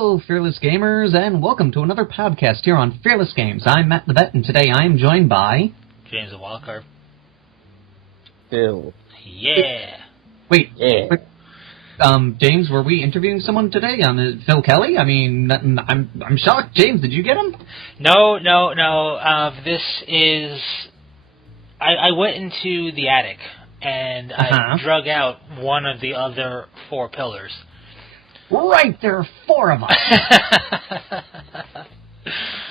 Hello, Fearless Gamers, and welcome to another podcast here on Fearless Games. I'm Matt the Vet, and today I am joined by... James the Wildcard. Phil. Yeah. Wait, Yeah. James, were we interviewing someone today? Phil Kelly? I mean, I'm shocked. James, did you get him? No. This is... I went into the attic, and I drug out one of the other four pillars. Right, there are four of us.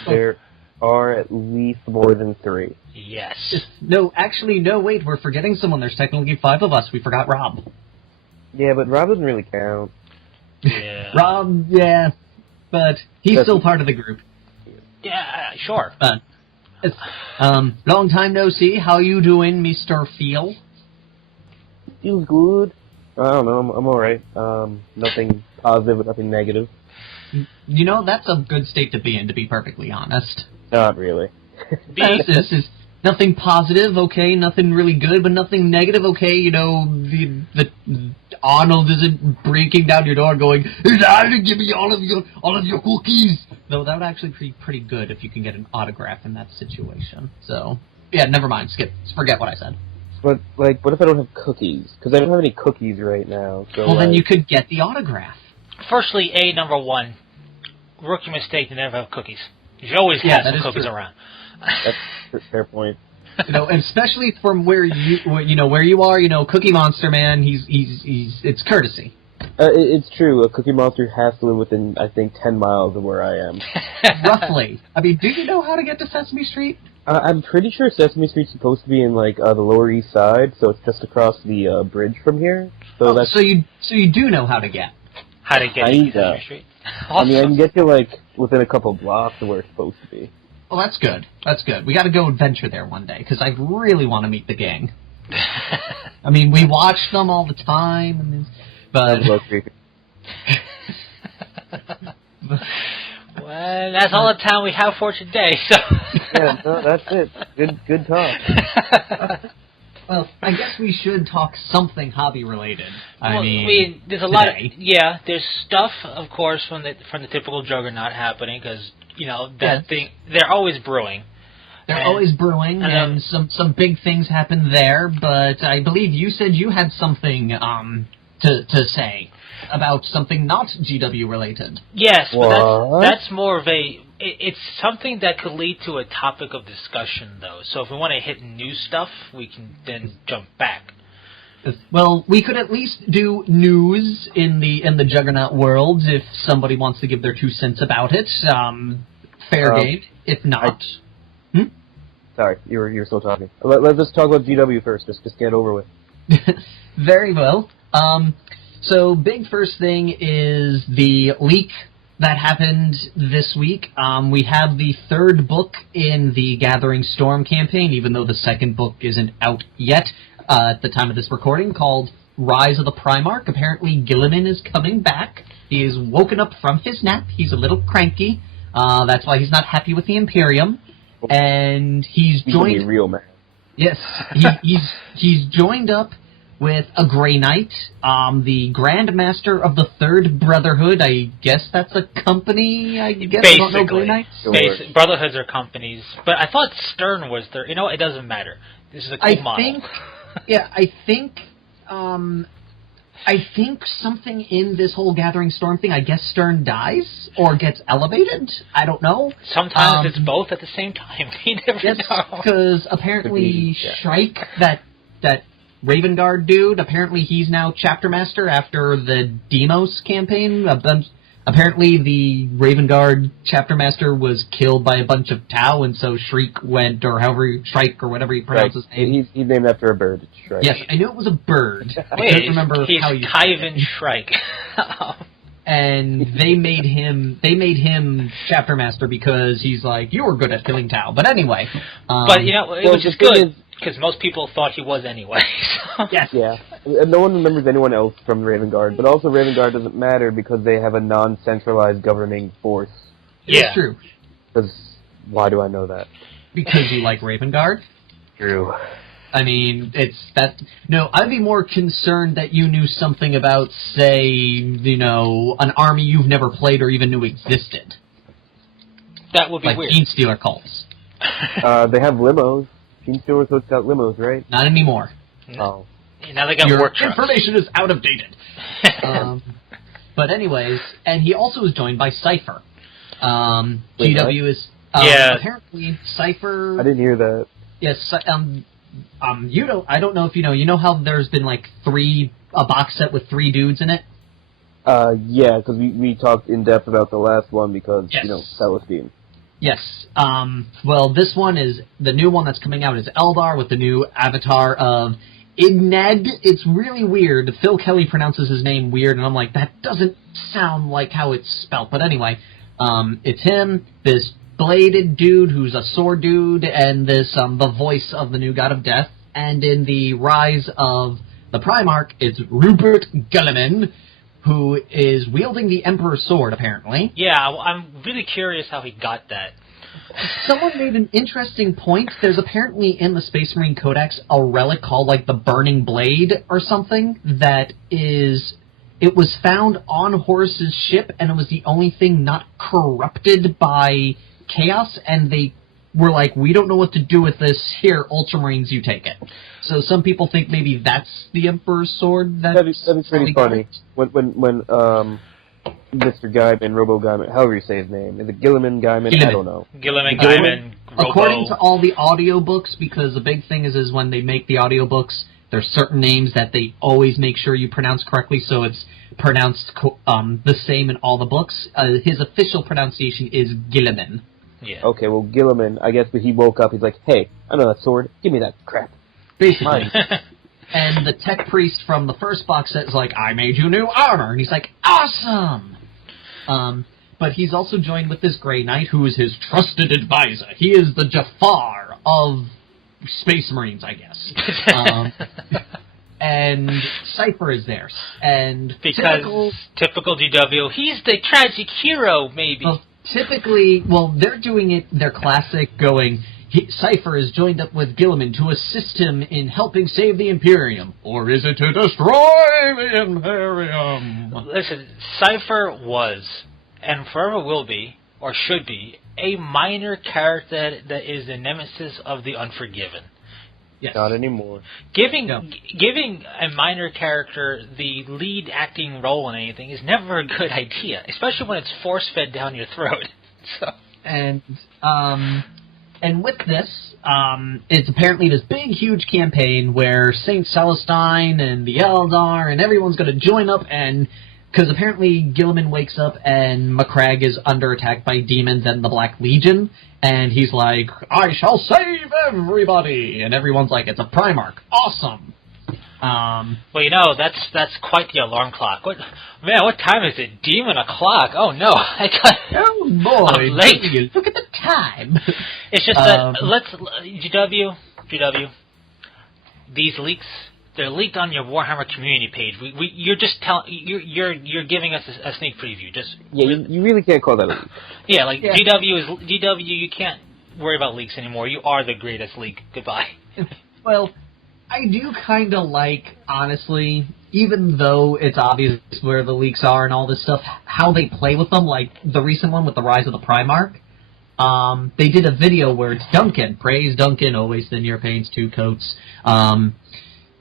There are at least more than three. Yes. No, wait, we're forgetting someone. There's technically five of us. We forgot Rob. Yeah, but Rob doesn't really count. Yeah. Rob, yeah, but he's still part of the group. Yeah, sure. Long time no see. How you doing, Mr. Phil? Feels good. I don't know, I'm alright. Nothing positive, but nothing negative. You know, that's a good state to be in, to be perfectly honest. Not really. This is nothing positive, okay, nothing really good, but nothing negative, okay, you know, the Arnold isn't breaking down your door going, "Hey, Dad, give me all of your cookies!" Though that would actually be pretty good if you can get an autograph in that situation. So, yeah, never mind, forget what I said. But, like, what if I don't have cookies? Because I don't have any cookies right now, so... Well, then you could get the autograph. Firstly, number one, rookie mistake to never have cookies. You should always have some cookies around. That's a fair point. You know, and especially from where you are, you know, Cookie Monster, man, it's courtesy. It's true. A Cookie Monster has to live within, I think, 10 miles of where I am. Roughly. I mean, do you know how to get to Sesame Street? I'm pretty sure Sesame Street's supposed to be in, like, the Lower East Side, so it's just across the bridge from here. So so you do know how to get. How to get to Sesame Street? Awesome. I mean, I can get you, like, within a couple blocks of where it's supposed to be. Well, that's good. That's good. We got to go adventure there one day, because I really want to meet the gang. I mean, we watch them all the time, but... Well, that's all the time we have for today, so... Yeah, no, that's it. Good talk. Well, I guess we should talk something hobby-related. I mean, there's a lot of... Yeah, there's stuff, of course, from the typical Juggernaut happening, because, you know, thing... They're always brewing. They're always brewing, and some big things happen there, but I believe you said you had something to say about something not GW-related. Yes, but that's more of a... It's something that could lead to a topic of discussion, though. So if we want to hit new stuff, we can then jump back. Well, we could at least do news in the Juggernaut world if somebody wants to give their 2 cents about it. Fair game. If not... Sorry, you're still talking. Let's just talk about GW first. Just get over with. Very well. So, big first thing is the leak that happened this week. We have the 3rd book in the Gathering Storm campaign, even though the 2nd book isn't out yet at the time of this recording, called Rise of the Primarch. Apparently, Gilliman is coming back. He is woken up from his nap. He's a little cranky. That's why he's not happy with the Imperium. And he's joined... He's a real man. Yes, he's joined up with a Grey Knight, the Grand Master of the 3rd Brotherhood. I guess that's a company, I guess? Basically. I don't know Grey Knights? Brotherhoods are companies. But I thought Stern was there. You know, it doesn't matter. This is a cool model. I think something in this whole Gathering Storm thing, I guess Stern dies or gets elevated. I don't know. Sometimes it's both at the same time. You never know. Because apparently Shrike, that Raven Guard dude, apparently he's now Chapter Master after the Demos campaign. Apparently the Raven Guard Chapter Master was killed by a bunch of Tau, and so Shrike went, or Shrike, or whatever you pronounce his name. He's named after a bird. It's Shrike. Yes, I knew it was a bird. I Wait, can't remember how you Kyvan Shrike. And they made him Chapter Master because he's like, you were good at killing Tau. But anyway. But, you know, it was just good, because most people thought he was anyway. So. Yes. Yeah. And no one remembers anyone else from Raven Guard, but also Raven Guard doesn't matter because they have a non-centralized governing force. It's true. Because, why do I know that? Because you like Raven Guard? True. I mean, it's that. No, I'd be more concerned that you knew something about, say, an army you've never played or even knew existed. That would be like weird. Gene Stealer cults. They have limos. Gene Stealer cults got limos, right? Not anymore. Oh. Now they got Your work trucks. information is out of date. But anyways, and he also is joined by Cypher. GW is apparently Cypher. I didn't hear that. Yes, I don't know if you know. You know how there's been like a box set with 3 dudes in it. Yeah, because we talked in depth about the last one because Celestine. Yes. Well, this one is the new one that's coming out is Eldar with the new avatar of Igned. It's really weird. Phil Kelly pronounces his name weird, and I'm like, that doesn't sound like how it's spelt. But anyway, it's him, this bladed dude who's a sword dude, and this the voice of the new god of death. And in the Rise of the Primarch, it's Rupert Guilliman, who is wielding the Emperor's sword, apparently. Yeah, I'm really curious how he got that. Someone made an interesting point. There's apparently in the Space Marine Codex a relic called, like, the Burning Blade or something that is... It was found on Horus's ship, and it was the only thing not corrupted by chaos, and they were like, we don't know what to do with this. Here, Ultramarines, you take it. So some people think maybe that's the Emperor's sword. That'd be pretty funny. When Mr. Gaiman, Robo Gaiman, however you say his name, is it Guilliman Gaiman? I don't know. Guilliman Gaiman, Robo. According to all the audiobooks, because the big thing is when they make the audiobooks, there's certain names that they always make sure you pronounce correctly, so it's pronounced the same in all the books. His official pronunciation is Guilliman. Yeah. Okay, well, Guilliman, I guess when he woke up, he's like, hey, I know that sword. Give me that crap. Basically. And the tech priest from the first box set is like, I made you new armor. And he's like, awesome! But he's also joined with this Grey Knight, who is his trusted advisor. He is the Jafar of Space Marines, I guess. And Cypher is there. And because typical GW, he's the tragic hero, maybe. Well, typically, they're doing it, their classic going... Cypher is joined up with Guilliman to assist him in helping save the Imperium. Or is it to destroy the Imperium? Listen, Cypher was, and forever will be, or should be, a minor character that is the nemesis of the Unforgiven. Yes. Not anymore. Giving a minor character the lead acting role in anything is never a good idea, especially when it's force-fed down your throat. So. And with this, it's apparently this big, huge campaign where Saint Celestine and the Eldar and everyone's going to join up, and because apparently Guilliman wakes up and Macragge is under attack by demons and the Black Legion, and he's like, I shall save everybody! And everyone's like, it's a Primarch. Awesome! Well, that's quite the alarm clock. What time is it? Demon o'clock? Oh no, oh boy, I'm late. Look at the time. It's just that GW, these leaks, they're leaked on your Warhammer community page. You're just you're giving us a sneak preview. You really can't call that a leak. Yeah, GW. You can't worry about leaks anymore. You are the greatest leak. Goodbye. Well. I do kind of like, honestly, even though it's obvious where the leaks are and all this stuff, how they play with them, like the recent one with the Rise of the Primarch. They did a video where it's Duncan. Praise Duncan, always thin your paints, 2 coats.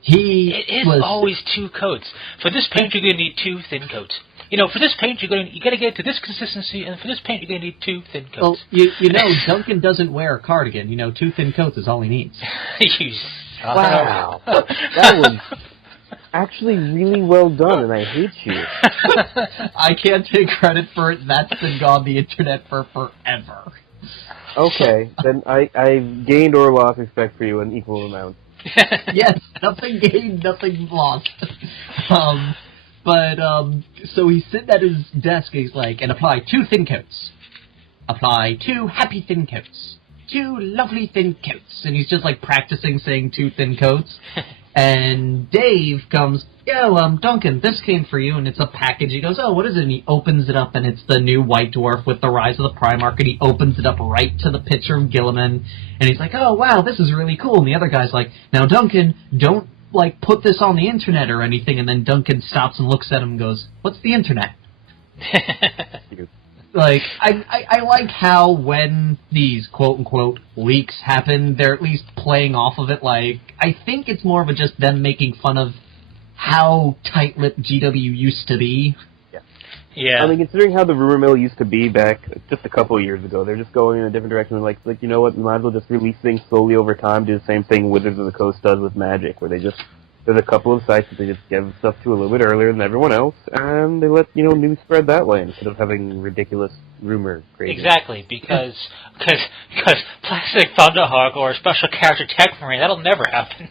It is always 2 coats. For this paint, you're going to need 2 thin coats. For this paint, you got to get to this consistency, and for this paint, you're going to need 2 thin coats. Well, Duncan doesn't wear a cardigan. 2 thin coats is all he needs. Wow. That was actually really well done, and I hate you. I can't take credit for it. That's been on the internet for forever. Okay, then I've gained or lost respect for you in equal amount. Yes, nothing gained, nothing lost. So he's sitting at his desk, he's like, and apply 2 thin coats. Apply 2 happy thin coats. 2 lovely thin coats. And he's just, like, practicing saying 2 thin coats. And Dave comes, yo, Duncan, this came for you, and it's a package. He goes, oh, what is it? And he opens it up, and it's the new White Dwarf with the Rise of the Primarch, and he opens it up right to the picture of Gilliman, and he's like, oh, wow, this is really cool. And the other guy's like, now, Duncan, don't, like, put this on the internet or anything. And then Duncan stops and looks at him and goes, what's the internet? Like, I like how when these quote-unquote leaks happen, they're at least playing off of it. Like, I think it's more of a just them making fun of how tight-lipped GW used to be. Yeah. I mean, considering how the rumor mill used to be back just a couple of years ago, they're just going in a different direction. Like you know what, we might as well just release things slowly over time, do the same thing Wizards of the Coast does with Magic, where there's a couple of sites that they just give stuff to a little bit earlier than everyone else, and they let, news spread that way instead of having ridiculous rumor created. Exactly, because Plastic Thunderhawk or a special character Tech Marine, that'll never happen.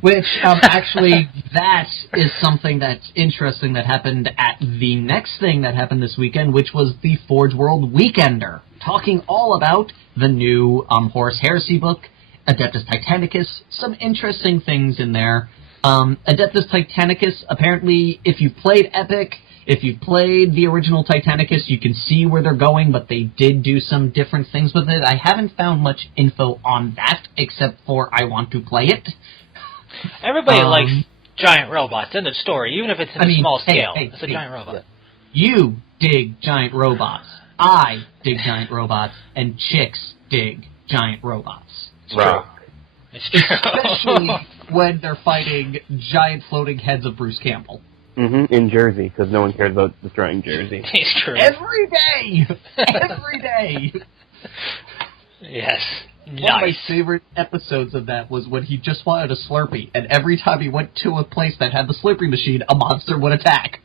Which, actually, that is something that's interesting that happened at the next thing that happened this weekend, which was the Forge World Weekender, talking all about the new Horus Heresy book, Adeptus Titanicus, some interesting things in there. Adeptus Titanicus, apparently, if you played Epic, if you played the original Titanicus, you can see where they're going, but they did do some different things with it. I haven't found much info on that, except for I want to play it. Everybody likes giant robots, end of story, even if it's in a small scale. It's a giant robot. You dig giant robots. I dig giant robots, and chicks dig giant robots. It's true. It's true. Especially when they're fighting giant floating heads of Bruce Campbell. Mm-hmm, in Jersey, because no one cares about destroying Jersey. It's true. Every day! Every day! Yes. One of my favorite episodes of that was when he just wanted a Slurpee, and every time he went to a place that had the Slurpee machine, a monster would attack.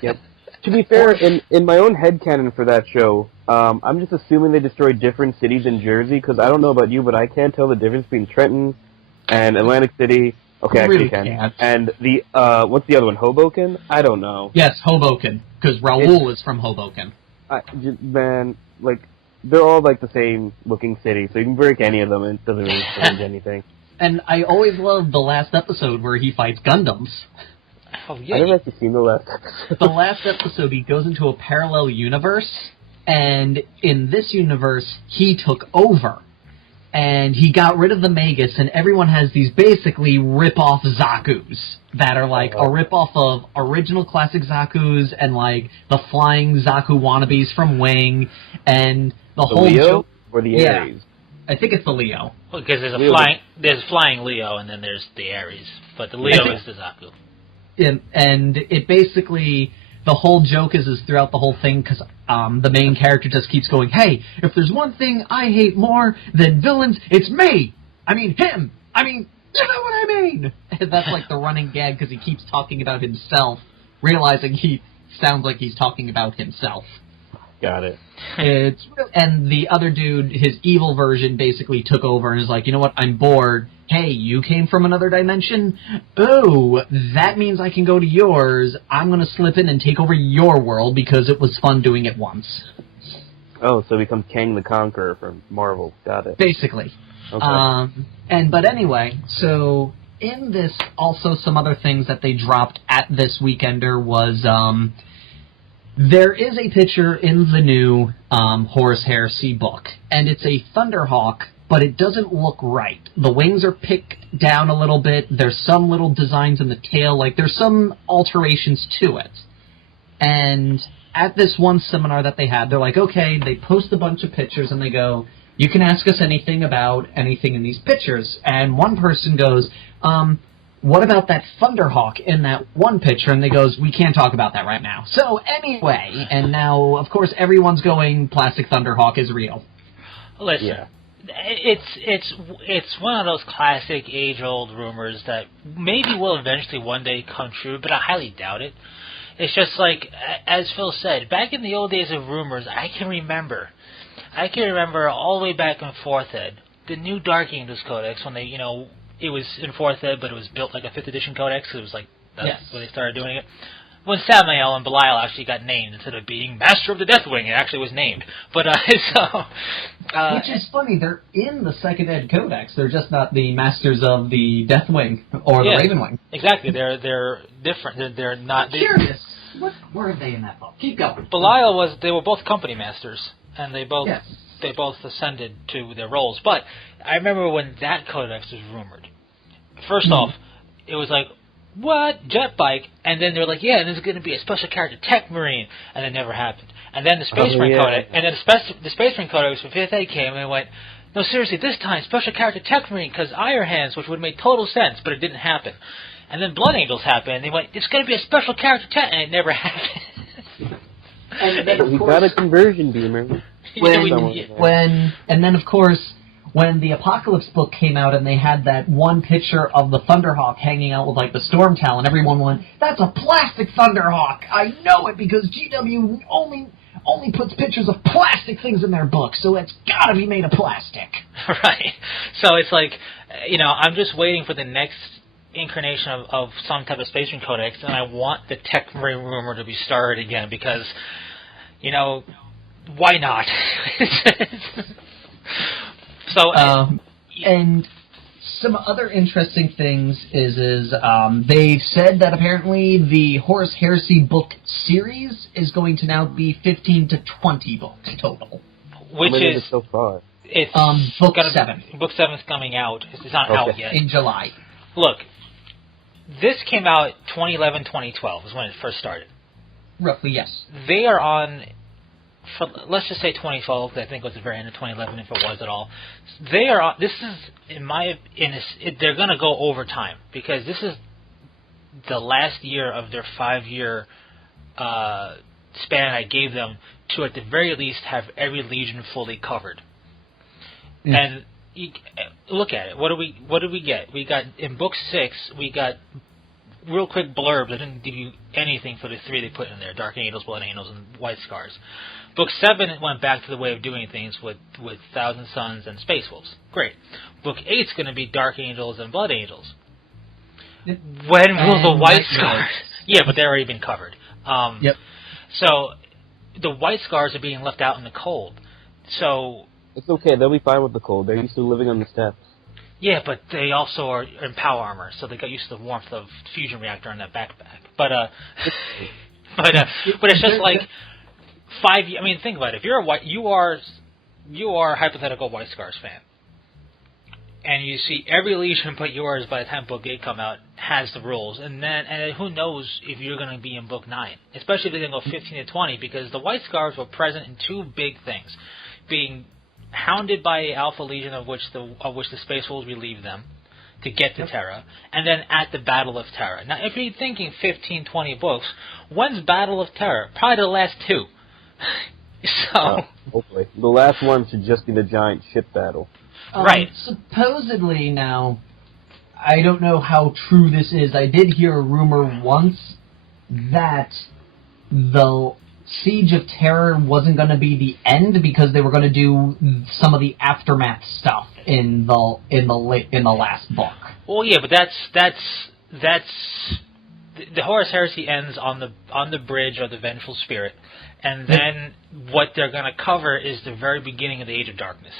Yep. To be fair, in my own headcanon for that show, I'm just assuming they destroyed different cities in Jersey, because I don't know about you, but I can't tell the difference between Trenton and Atlantic City. Okay, I really can. And the, what's the other one, Hoboken? I don't know. Yes, Hoboken, because Raoul is from Hoboken. Man, like, they're all like the same looking city, so you can break any of them and it doesn't really change anything. And I always loved the last episode where he fights Gundams. Oh, yeah. I never actually seen the last episode. The last episode, he goes into a parallel universe, and in this universe, he took over. And he got rid of the Magus, and everyone has these basically rip-off Zakus that are like a rip-off of original classic Zakus and like the flying Zaku wannabes from Wing, and the whole Leo joke, or the Ares? I think it's the Leo. Well, because there's flying Leo, and then there's the Ares, but the Leo is the Zaku. And it basically, the whole joke is throughout the whole thing, because the main character just keeps going, hey, if there's one thing I hate more than villains, it's me! I mean, him! I mean, you know what I mean! And that's like the running gag, because he keeps talking about himself, realizing he sounds like he's talking about himself. Got it. And the other dude, his evil version, basically took over and is like, you know what, I'm bored. Hey, you came from another dimension? Oh, that means I can go to yours. I'm going to slip in and take over your world because it was fun doing it once. Oh, so he becomes Kang the Conqueror from Marvel. Got it. Basically. Okay. But anyway, so in this, also some other things that they dropped at this Weekender was, there is a picture in the new Horus Heresy book, and it's a Thunderhawk, but it doesn't look right. The wings are picked down a little bit, there's some little designs in the tail, like there's some alterations to it. And at this one seminar that they had, they're like, okay, they post a bunch of pictures and they go, you can ask us anything about anything in these pictures. And one person goes, what about that Thunderhawk in that one picture? And they goes, we can't talk about that right now. So anyway, and now, of course, everyone's going, Plastic Thunderhawk is real. Listen, yeah. It's one of those classic age-old rumors that maybe will eventually one day come true, but I highly doubt it. It's just like, as Phil said, back in the old days of rumors, I can remember all the way back in 4th Ed, the new Dark Angels Codex, when they, it was in 4th Ed, but it was built like a 5th edition codex, so it was like, that's when they started doing it. when Samael and Belial actually got named instead of being Master of the Deathwing, it actually was named. But which is funny. They're in the Second Ed Codex. They're just not the Masters of the Deathwing or the Ravenwing. Exactly. They're different. They're not. Curious. What were they in that book? Keep going. Belial they were both company masters, and they both ascended to their roles. But I remember when that codex was rumored. First off, it was like, what? Jet bike? And then they were like, yeah, and there's going to be a special character, Tech Marine, and it never happened. And then the Space Marine Codex, and then the Space Marine Codex for 5th Ed came, and it went, no, seriously, this time, special character Tech Marine, because Iron Hands, which would make total sense, but it didn't happen. And then Blood Angels happened, and they went, it's going to be a special character Tech, and it never happened. And then, we got a conversion beamer. And then, of course, when the Apocalypse book came out and they had that one picture of the Thunderhawk hanging out with, like, the Storm Talon, everyone went, that's a plastic Thunderhawk! I know it because GW only puts pictures of plastic things in their book, so it's gotta be made of plastic. Right. So it's like, I'm just waiting for the next incarnation of some type of Space Marine Codex, and I want the Tech Marine rumor to be started again because, why not? So, and some other interesting things is they've said that apparently the Horus Heresy book series is going to now be 15 to 20 books total. Which is so far? It's book 7. Book 7 is coming out. It's not out yet. In July. Look, this came out 2011, 2012 is when it first started. Roughly, yes. They are on. Let's just say 2012. I think it was the very end of 2011, if it was at all. They are on. This is, they're going to go over time because this is the last year of their 5-year span I gave them to, at the very least, have every Legion fully covered. Mm. And look at it. What do we get? We got in book 6. We got real quick blurbs. I didn't give you anything for the 3 they put in there: Dark Angels, Blood Angels, and White Scars. Book 7 went back to the way of doing things with Thousand Suns and Space Wolves. Great. Book 8's going to be Dark Angels and Blood Angels. When will the White Scars? Yeah, but they've already been covered. Yep. So the White Scars are being left out in the cold. So it's okay. They'll be fine with the cold. They're used to living on the steppes. Yeah, but they also are in power armor, so they got used to the warmth of fusion reactor on that backpack. But it's just like 5 years. I mean, think about it. If you're you are a hypothetical White Scars fan, and you see every Legion but yours by the time Book 8 come out has the rules, and who knows if you're going to be in Book 9, especially if they're going to go 15 to 20, because the White Scars were present in 2 big things, being hounded by Alpha Legion, of which the Space Wolves relieved them to get to Terra, and then at the Battle of Terra. Now, if you're thinking 15, 20 books, when's Battle of Terra? Probably the last 2. So hopefully. The last one should just be the giant ship battle. Right. Supposedly now, I don't know how true this is. I did hear a rumor once that the Siege of Terror wasn't going to be the end because they were going to do some of the aftermath stuff in the last book. Well, yeah, but that's the Horus Heresy ends on the bridge of the Vengeful Spirit, and then what they're going to cover is the very beginning of the Age of Darkness.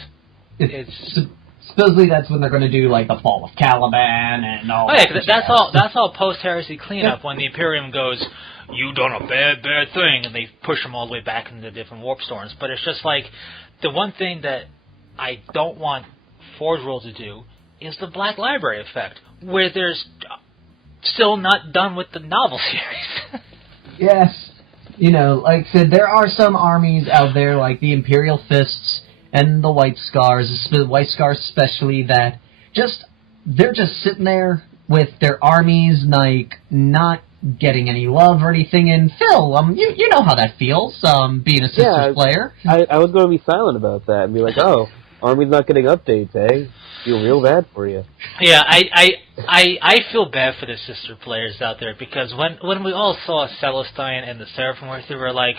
Supposedly that's when they're going to do like the Fall of Caliban and all. Oh yeah, that's all post Heresy cleanup when the Imperium goes, "You done a bad thing," and they push them all the way back into different warp storms. But it's just like the one thing that I don't want Forge World to do is the Black Library effect, where there's still not done with the novel series. Yes, like I said, there are some armies out there like the Imperial Fists and the White Scars, the White Scars especially, that they're just sitting there with their armies, like, not getting any love or anything. And Phil, you know how that feels, being a Sisters player. I was going to be silent about that and be like, oh, army's not getting updates, eh? Feel real bad for you. Yeah, I feel bad for the Sister players out there, because when we all saw Celestine and the Seraphim Worth, we were like,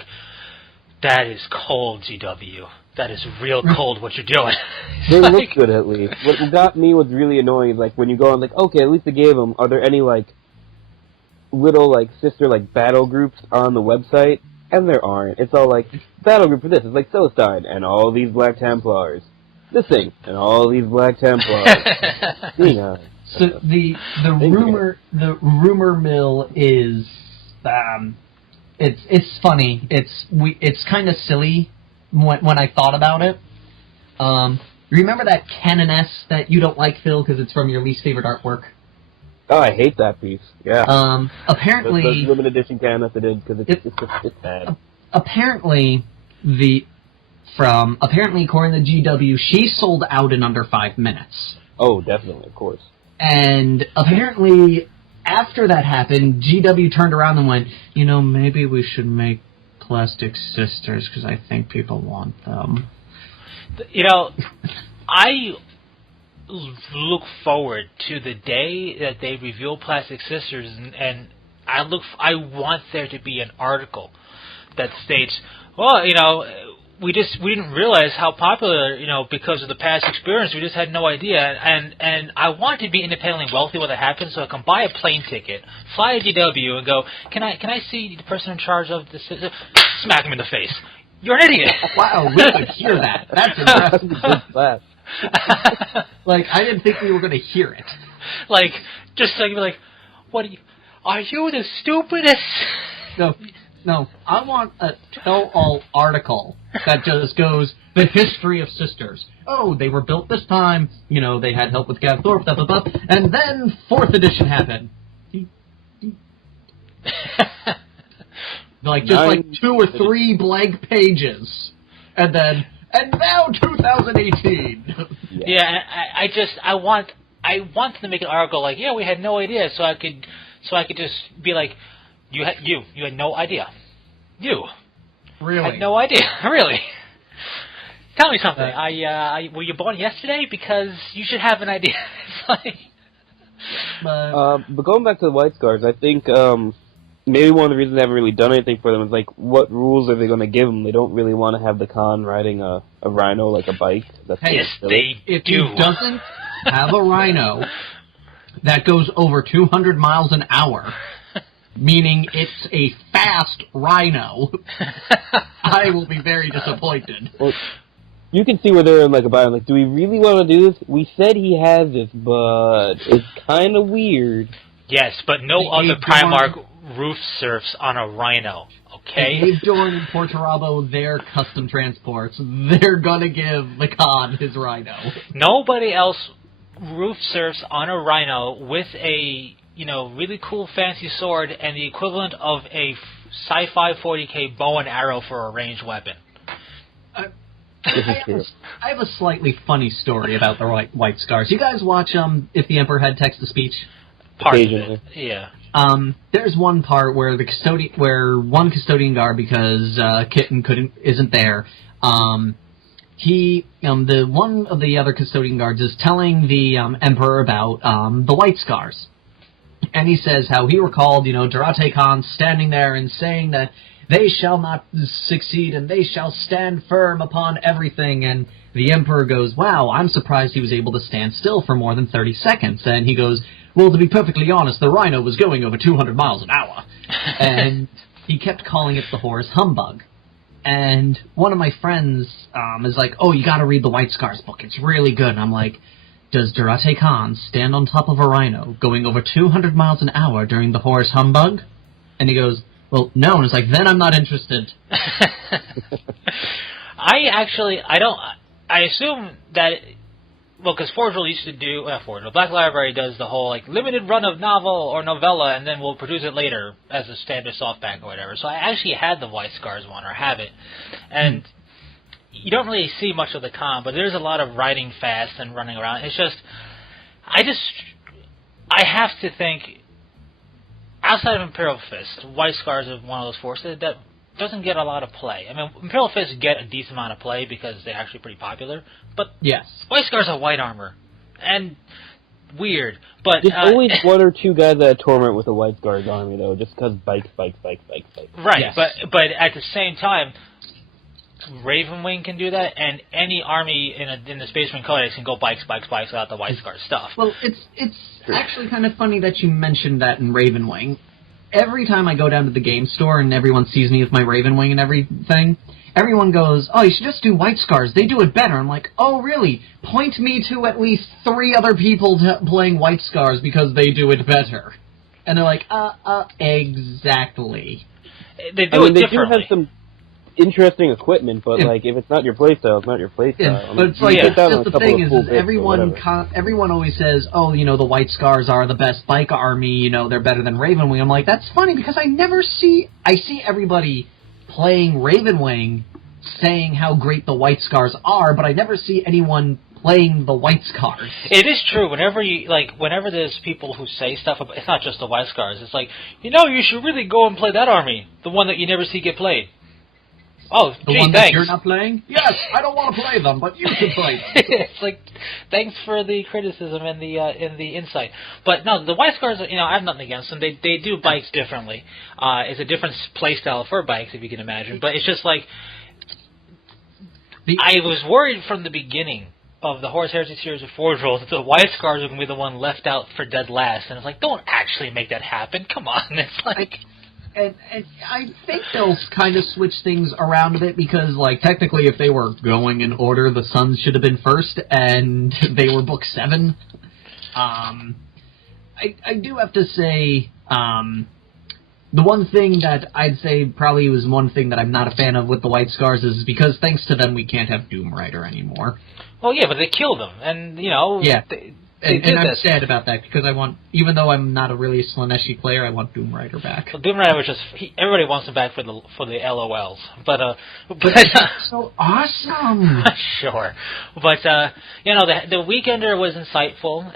that is cold, GW. That is real cold what you're doing. They look good, at least. What got me was really annoying, like, when you go on, like, okay, at least they gave them, are there any, like, little, like, sister, like, battle groups on the website, and there aren't. It's all like, battle group for this. It's like Philistine, and all these Black Templars. This thing, and all these Black Templars. So the rumor mill is it's funny. It's kind of silly when I thought about it. Remember that Canoness that you don't like, Phil, because it's from your least favorite artwork? Oh, I hate that piece. Yeah. Apparently, the limited edition Canoness I did because it's bad. Apparently, according to GW, she sold out in under 5 minutes. Oh, definitely, of course. And apparently, after that happened, GW turned around and went, maybe we should make plastic sisters because I think people want them. I look forward to the day that they reveal plastic sisters, and I want there to be an article that states, well, we didn't realize how popular, because of the past experience. We just had no idea, and I want to be independently wealthy when that happens, so I can buy a plane ticket, fly to GW, and go, can I see the person in charge of this? Smack him in the face. You're an idiot. Wow, we could hear that. That's impressive. Like, I didn't think we were going to hear it. Like, just like, what are you the stupidest? No, I want a tell-all article that just goes, the history of sisters. Oh, they were built this time, they had help with Gav Thorpe, blah, blah, blah, and then 4th edition happened. Like, just like 2 or 3 blank pages. And now 2018. Yeah, I want to make an article like, yeah, we had no idea, so I could just be like, you had no idea. You really had no idea. Really. Tell me something. Were you born yesterday? Because you should have an idea. But going back to the White Scars, I think maybe one of the reasons they haven't really done anything for them is, like, what rules are they going to give them? They don't really want to have the Khan riding a rhino like a bike. Yes, they do. If he doesn't have a rhino that goes over 200 miles an hour, meaning it's a fast rhino, I will be very disappointed. Well, you can see where they're in, like, a biome. Like, do we really want to do this? We said he has this, but it's kind of weird. Yes, but no other Primarch roof surfs on a rhino, okay? Dave Dorn and Portarabo, their custom transports, they're gonna give the Khan his rhino. Nobody else roof surfs on a rhino with a, really cool fancy sword and the equivalent of a sci-fi 40k bow and arrow for a ranged weapon. I have a slightly funny story about the White Scars. You guys watch If the Emperor Had Text-to-Speech? Part of it, yeah. There's one part where one custodian guard, because Kitten isn't there, one of the other custodian guards is telling the Emperor about the White Scars. And he says how he recalled, Durate Khan standing there and saying that they shall not succeed and they shall stand firm upon everything. And the Emperor goes, wow, I'm surprised he was able to stand still for more than 30 seconds. And he goes, well, to be perfectly honest, the rhino was going over 200 miles an hour. And he kept calling it the Horus Humbug. And one of my friends is like, oh, you got to read the White Scars book. It's really good. And I'm like, does Durate Khan stand on top of a rhino going over 200 miles an hour during the Horus Humbug? And he goes, well, no. And it's like, then I'm not interested. I assume that, well, because Forgel used to do, Black Library does the whole, limited run of novel or novella, and then we'll produce it later as a standard softback or whatever. So I actually had the White Scars one, or have it. And you don't really see much of the Khan, but there's a lot of riding fast and running around. It's just, I have to think, outside of Imperial Fist, White Scars is one of those forces that doesn't get a lot of play. I mean, Imperial Fists get a decent amount of play because they're actually pretty popular, but yes, White Scars are white armor, and weird, but there's always one or two guys that torment with a White Scars army, though, just because bikes. Right, yes. but at the same time, Ravenwing can do that, and any army in the Space Marine Codex can go bikes without the White Scars stuff. Well, it's actually kind of funny that you mentioned that in Ravenwing. every time I go down to the game store and everyone sees me with my Raven Wing and everything, everyone goes, "Oh, you should just do White Scars. They do it better." I'm like, "Oh, really? Point me to at least 3 other people playing White Scars because they do it better." And they're like, exactly. They do it differently. They do have some interesting equipment, but like if it's not your playstyle, it's not your playstyle. Yeah, but it's like that's the thing is everyone always says, "Oh, the White Scars are the best bike army. They're better than Raven Wing." I'm like, that's funny because I see everybody playing Raven Wing saying how great the White Scars are, but I never see anyone playing the White Scars. It is true. Whenever there's people who say stuff about, it's not just the White Scars. It's like, you should really go and play that army, the one that you never see get played. Oh, the one that you're not playing? Yes, I don't want to play them, but you can play them. It's like, thanks for the criticism and the insight. But no, the White Scars, I have nothing against them. They do bikes differently. It's a different play style for bikes, if you can imagine. But it's just like, I was worried from the beginning of the Horse Heritage Series of Forge Rolls that the White Scars were going to be the one left out for dead last. And it's like, don't actually make that happen. Come on. It's like... And I think they'll kind of switch things around a bit because, technically if they were going in order, the Suns should have been first, and they were book 7. I do have to say, the one thing that I'd say probably was one thing that I'm not a fan of with the White Scars is because thanks to them we can't have Doom Rider anymore. Well, yeah, but they killed them, and, Yeah. And I'm sad about that because even though I'm not a really Slaneshi player, I want Doom Rider back. Well, Doom Rider was everybody wants him back for the LOLs, but it's so awesome. Sure, but the Weekender was insightful.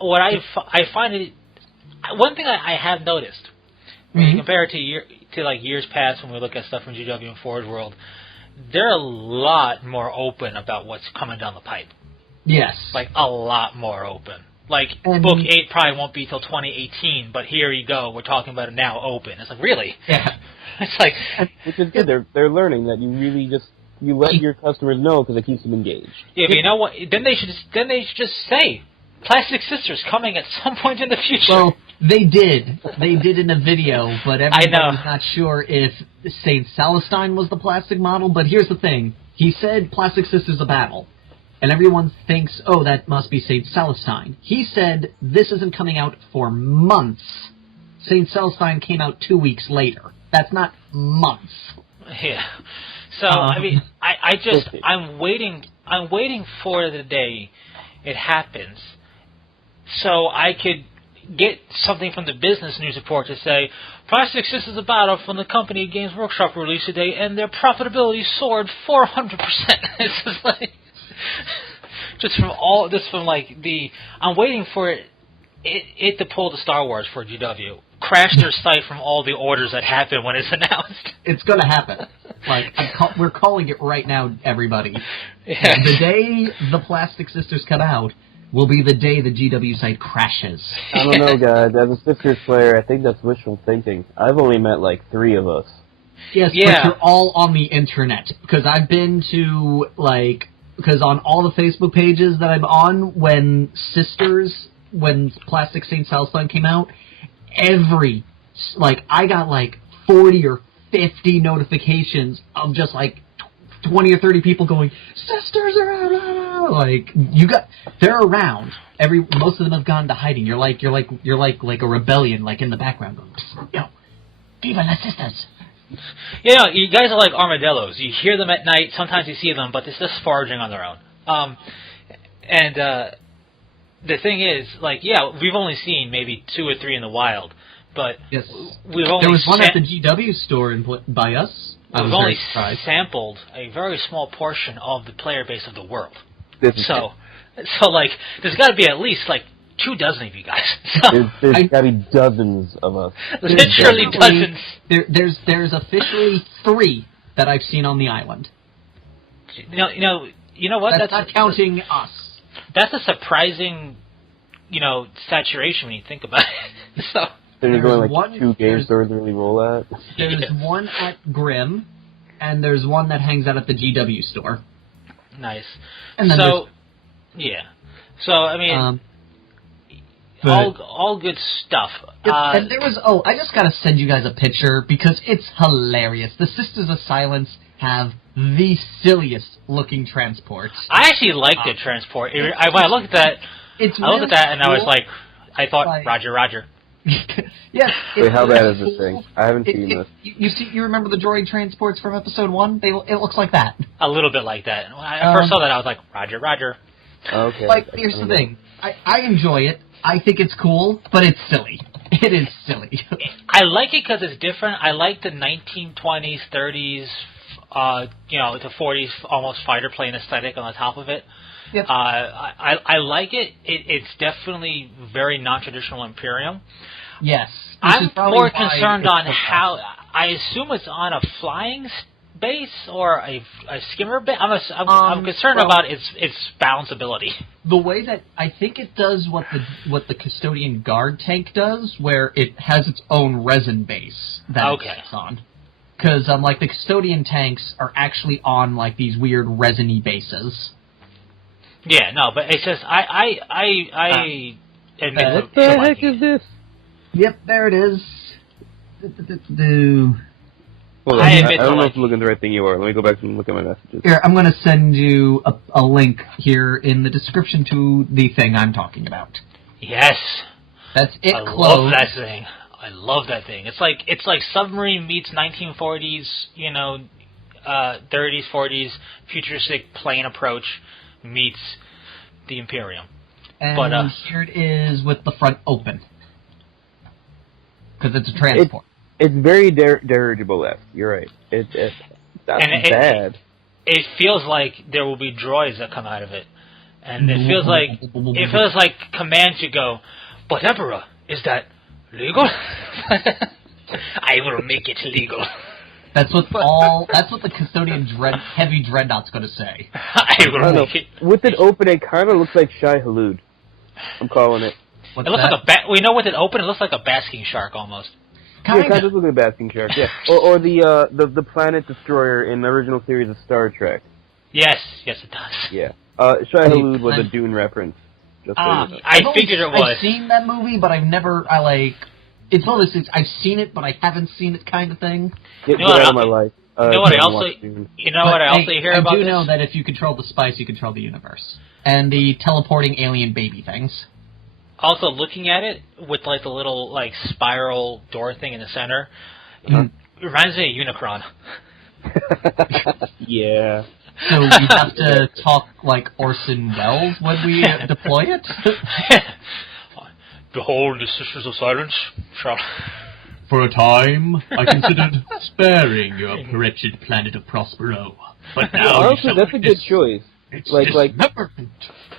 I find it one thing I have noticed when you compare it to years past when we look at stuff from GW and Forge World, they're a lot more open about what's coming down the pipe. Yes. A lot more open. Book 8 probably won't be till 2018, but here you go, we're talking about it now open. It's like, really? Yeah. It's like... Which is good. They're learning that you really you let your customers know because it keeps them engaged. Yeah, but you know what? Then they should just say, Plastic Sisters coming at some point in the future. Well, they did. They did in a video, but everybody's not sure if St. Celestine was the plastic model, but here's the thing. He said Plastic Sisters of Battle. And everyone thinks, oh, that must be St. Celestine. He said this isn't coming out for months. St. Celestine came out 2 weeks later. That's not months. Yeah. So, I'm waiting for the day it happens so I could get something from the business news report to say, Plastic Sisters of Battle from the company Games Workshop released today, and their profitability soared 400%. It's just like... I'm waiting for it to pull the Star Wars for GW. Crash their site from all the orders that happen when it's announced. It's going to happen. We're calling it right now, everybody. Yeah. The day the Plastic Sisters come out will be the day the GW site crashes. I don't know, guys. As a Sisters player, I think that's wishful thinking. I've only met 3 of us. Yes, but you're all on the internet. Because I've been to, because on all the Facebook pages that I'm on, when Plastic St. Celestine came out, I got 40 or 50 notifications of just 20 or 30 people going, Sisters are out, they're around. Most of them have gone to hiding. You're like a rebellion, in the background going, yo, viva las sisters. You guys are like armadillos. You hear them at night, sometimes you see them, but they're just foraging on their own. The thing is, we've only seen maybe 2 or 3 in the wild, but yes. We've only there was one at the GW store by us. We've only sampled a very small portion of the player base of the world. So there's got to be at least 24 of you guys. So, there's got to be dozens of us. Literally dozens. There's officially 3 that I've seen on the island. You know what? That's not counting us. That's a surprising, saturation when you think about it. So there's only 2 game stores to really roll at. There's one at Grimm, and there's one that hangs out at the GW store. Nice. And then So, I mean, all good stuff. And there was I just gotta send you guys a picture because it's hilarious. The Sisters of Silence have the silliest looking transports. I actually like the transport. When I looked at that, and I was like, I thought, Roger. Yes. Wait, how bad is this thing? I haven't seen this. You remember the droid transports from episode 1? It looks like that. A little bit like that. When I first saw that, I was like, Roger. Okay. Like, here's the thing. I enjoy it. I think it's cool, but it's silly. It is silly. I like it because it's different. I like the 1920s, 30s, the 40s almost fighter plane aesthetic on the top of it. Yep. I like it. It's definitely very non-traditional Imperium. Yes. I'm more concerned on how. I assume it's on a flying base or a skimmer base. I'm concerned about its bounceability. The way that I think it does what the Custodian Guard tank does, where it has its own resin base that it sits on. Because like the Custodian tanks are actually on like these weird resiny bases. Yeah, no, but it's just I admit what the heck is this? Yep, there it is. Hold on, I don't know if I'm looking at the right thing you are. Let me go back and look at my messages. Here, I'm going to send you a link here in the description to the thing I'm talking about. Yes. That's it. I love that thing. I love that thing. It's like submarine meets 1940s, 30s, 40s futuristic plane approach meets the Imperium. And here it is with the front open. Because it's a transport. It's very dirigible-esque. You're right. That's bad. It feels like there will be droids that come out of it. And it feels like commands you go, but Emperor, is that legal? I will make it legal. That's what the Custodian heavy dreadnought's going to say. I will make it. With it open, it kind of looks like Shai Hulud. I'm calling it. It looks like we know with it open, it looks like a basking shark almost. Yeah, it kind of looks like a basking shark. Yeah, or the planet destroyer in the original series of Star Trek. Yes, it does. Yeah, Shai Hulud was a Dune reference. Just so you know. I figured it was. I've seen that movie, but I've never. It's one of those things. I've seen it, but I haven't seen it, kind of thing. Get out of my life. You know what I also hear about this? I do know that if you control the spice, you control the universe. And the teleporting alien baby things. Also, looking at it with like the little like spiral door thing in the center, it reminds me of Unicron. Yeah. So we have to talk like Orson Welles when we deploy it? Behold the Sisters of Silence. For a time, I considered sparing your wretched planet of Prospero. But now honestly, that's a good choice. It's like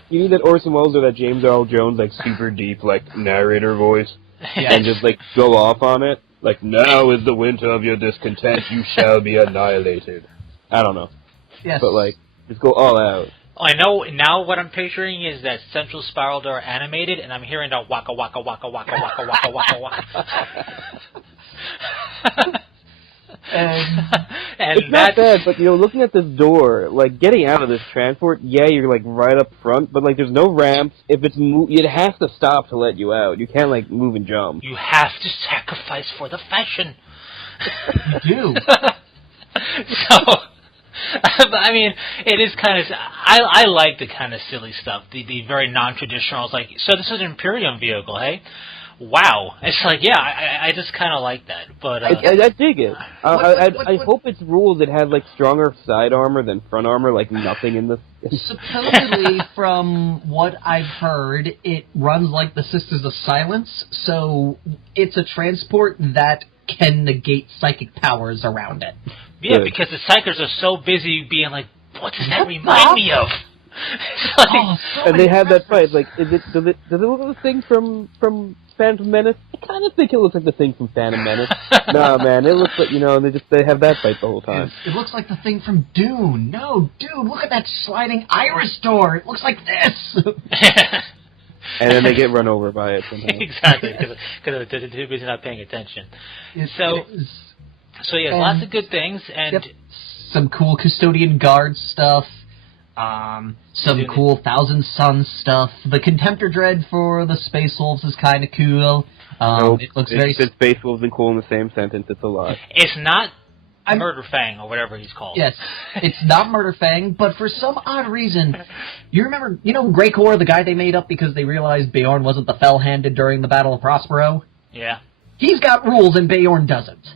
you need that Orson Welles or that James Earl Jones super deep narrator voice, and just go off on it. Like, now is the winter of your discontent. You shall be annihilated. I don't know. Yes. But just go all out. I know now what I'm picturing is that central spiral door animated, and I'm hearing the waka waka waka waka waka waka waka waka. And it's not bad, but looking at this door, getting out of this transport, you're right up front, but there's no ramps. If it's it has to stop to let you out. You can't move and jump. You have to sacrifice for the fashion. You do. So, I mean, it is kind of. I like the kind of silly stuff, the very non-traditional. It's like, so this is an Imperium vehicle, hey? Wow. It's like, yeah, I just kind of like that. But I dig it. I hope it's rules that have stronger side armor than front armor, nothing in this. Supposedly, from what I've heard, it runs like the Sisters of Silence, so it's a transport that can negate psychic powers around it. Yeah, because the psychers are so busy being like, what does that remind me of? And they have that fight. Does it look like the thing from Phantom Menace? I kind of think it looks like the thing from Phantom Menace. Nah, man, it looks like they have that fight the whole time. It looks like the thing from Dune. No, dude, look at that sliding iris door. It looks like this. And then they get run over by it somehow. Exactly, because they're too busy not paying attention. So yeah, lots of good things, and some cool Custodian Guard stuff. Some cool Thousand Suns stuff. The Contemptor Dread for the Space Wolves is kind of cool. Nope, it looks very... Space Wolves and cool in the same sentence. It's a lie. It's not Murder Fang or whatever he's called. Yes, it's not Murder Fang, but for some odd reason, you remember, Grey Core, the guy they made up because they realized Bjorn wasn't the fell-handed during the Battle of Prospero? Yeah. He's got rules and Bjorn doesn't.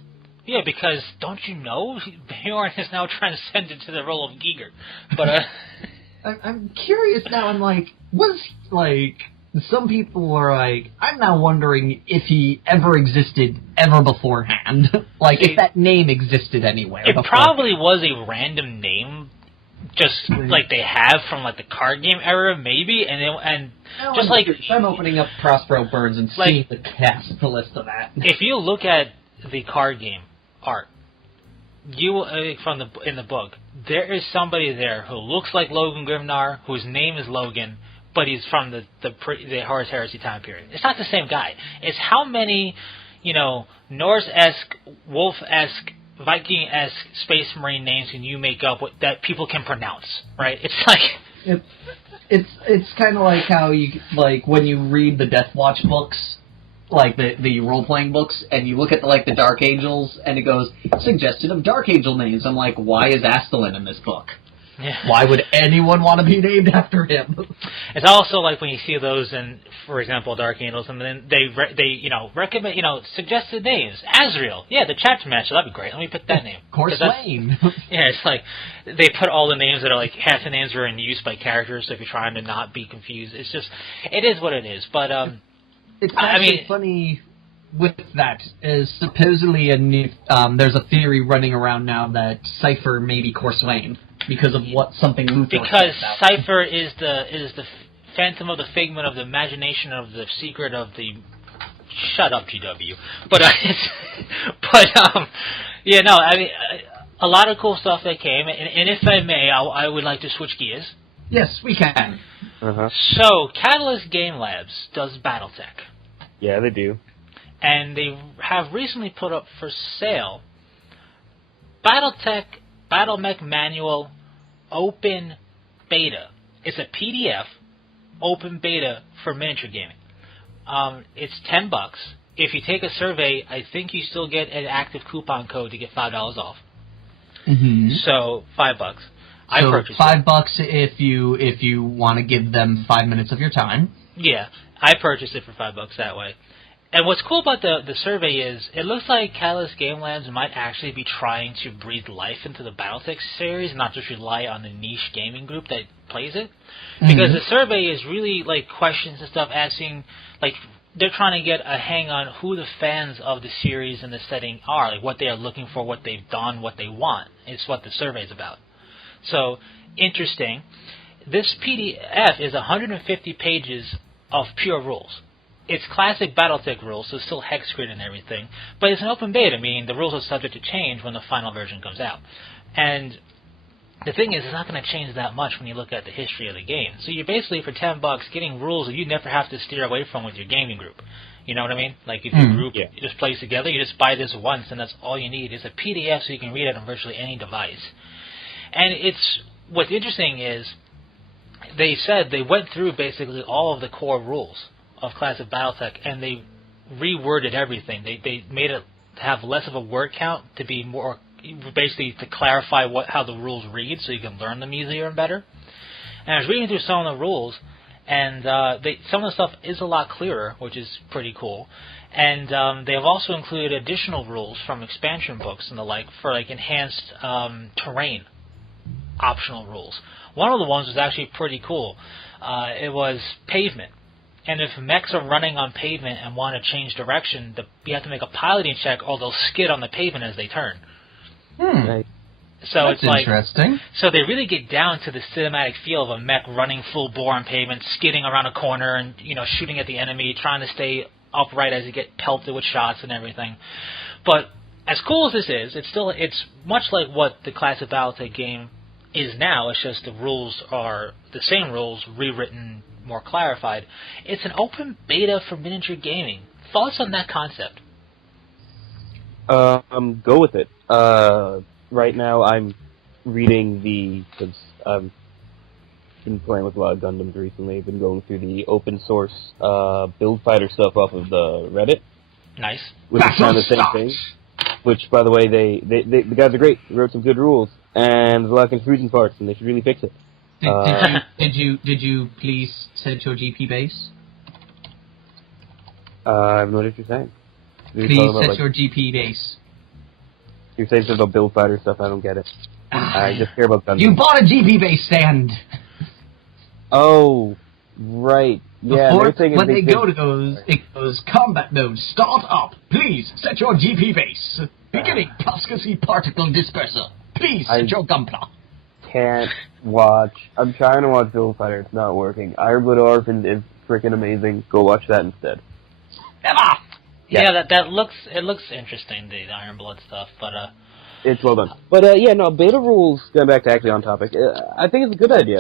Yeah, because, don't you know, Bjorn is now transcended to the role of Giger. But, I'm curious now, some people are like, I'm now wondering if he ever existed ever beforehand. If that name existed anywhere. It probably was a random name, just like they have from the card game era, maybe, I'm opening up Prospero Burns and seeing the cast list of that. If you look at the card game art, in the book, there is somebody there who looks like Logan Grimnar, whose name is Logan, but he's from the Horus Heresy time period. It's not the same guy. It's how many, Norse-esque, Wolf-esque, Viking-esque Space Marine names can you make up that people can pronounce, right? It's like... It's kind of like how when you read the Death Watch books, the role-playing books, and you look at the Dark Angels, and it goes, suggested of Dark Angel names. I'm like, why is Astelin in this book? Yeah. Why would anyone want to be named after him? It's also like when you see those in, for example, Dark Angels, and then they recommend, suggested names. Azrael. Yeah, the chapter master, that'd be great. Let me put that name. Corsaine. Yeah, it's like they put all the names that are half the names are in use by characters, so if you're trying to not be confused, it is what it is. But, it's actually funny with that is supposedly there's a theory running around now that Cypher may be Corsaine. Because of something Luthor because Cypher is the phantom of the figment of the imagination of the secret of the... Shut up, GW. But, a lot of cool stuff that came, and if I may, I would like to switch gears. Yes, we can. Uh-huh. So, Catalyst Game Labs does BattleTech. Yeah, they do. And they have recently put up for sale BattleTech BattleMech Manual Open Beta. It's a PDF open beta for miniature gaming. It's $10. If you take a survey, I think you still get an active coupon code to get $5 off. Mm-hmm. So $5. I purchased $5 if you want to give them 5 minutes of your time. Yeah, I purchased it for $5 that way. And what's cool about the survey is, it looks like Catalyst Game Labs might actually be trying to breathe life into the BattleTech series, not just rely on the niche gaming group that plays it. Because the survey is really, questions and stuff asking, they're trying to get a hang on who the fans of the series and the setting are, what they are looking for, what they've done, what they want. It's what the survey is about. So, interesting. This PDF is 150 pages of pure rules. It's classic BattleTech rules, so it's still hex grid and everything, but it's an open beta, meaning the rules are subject to change when the final version comes out. And the thing is, it's not going to change that much when you look at the history of the game. So you're basically, for $10, getting rules that you never have to steer away from with your gaming group. You know what I mean? If your group just plays together, you just buy this once, and that's all you need. It's a PDF so you can read it on virtually any device. And what's interesting is, they said they went through basically all of the core rules of classic BattleTech, and they reworded everything. They made it have less of a word count to be more, basically to clarify how the rules read, so you can learn them easier and better. And I was reading through some of the rules, and some of the stuff is a lot clearer, which is pretty cool. And they have also included additional rules from expansion books and the like for enhanced terrain optional rules. One of the ones was actually pretty cool. It was pavement. And if mechs are running on pavement and want to change direction, you have to make a piloting check, or they'll skid on the pavement as they turn. Right. So that's interesting. So they really get down to the cinematic feel of a mech running full bore on pavement, skidding around a corner, and shooting at the enemy, trying to stay upright as you get pelted with shots and everything. But as cool as this is, it's much like what the classic BattleTech game is now. It's just the rules are the same rules, rewritten, more clarified. It's an open beta for miniature gaming. Thoughts on that concept? Go with it. Right now I'm reading been playing with a lot of Gundams recently. I've been going through the open source build fighter stuff off of the Reddit. Nice. Which is kind of the same thing. Which, by the way, the guys are great. They wrote some good rules, and there's a lot of confusion parts, and they should really fix it. Did you please set your GP base? I have no idea what you're saying. Please set your GP base. You're saying something about build fighter stuff. I don't get it. I just care about Gundams. You bought a GP base stand. Oh, right. Yeah. When they go to those, it goes combat mode. Start up. Please set your GP base. Beginning plasticity particle disperser. Please set your gunpla. Can't watch. I'm trying to watch Build Fighter. It's not working. Ironblood Orphan is freaking amazing. Go watch that instead. Emma! Yeah, that looks interesting, the Ironblood stuff, but it's well done. But beta rules. Going back to actually on topic, I think it's a good idea.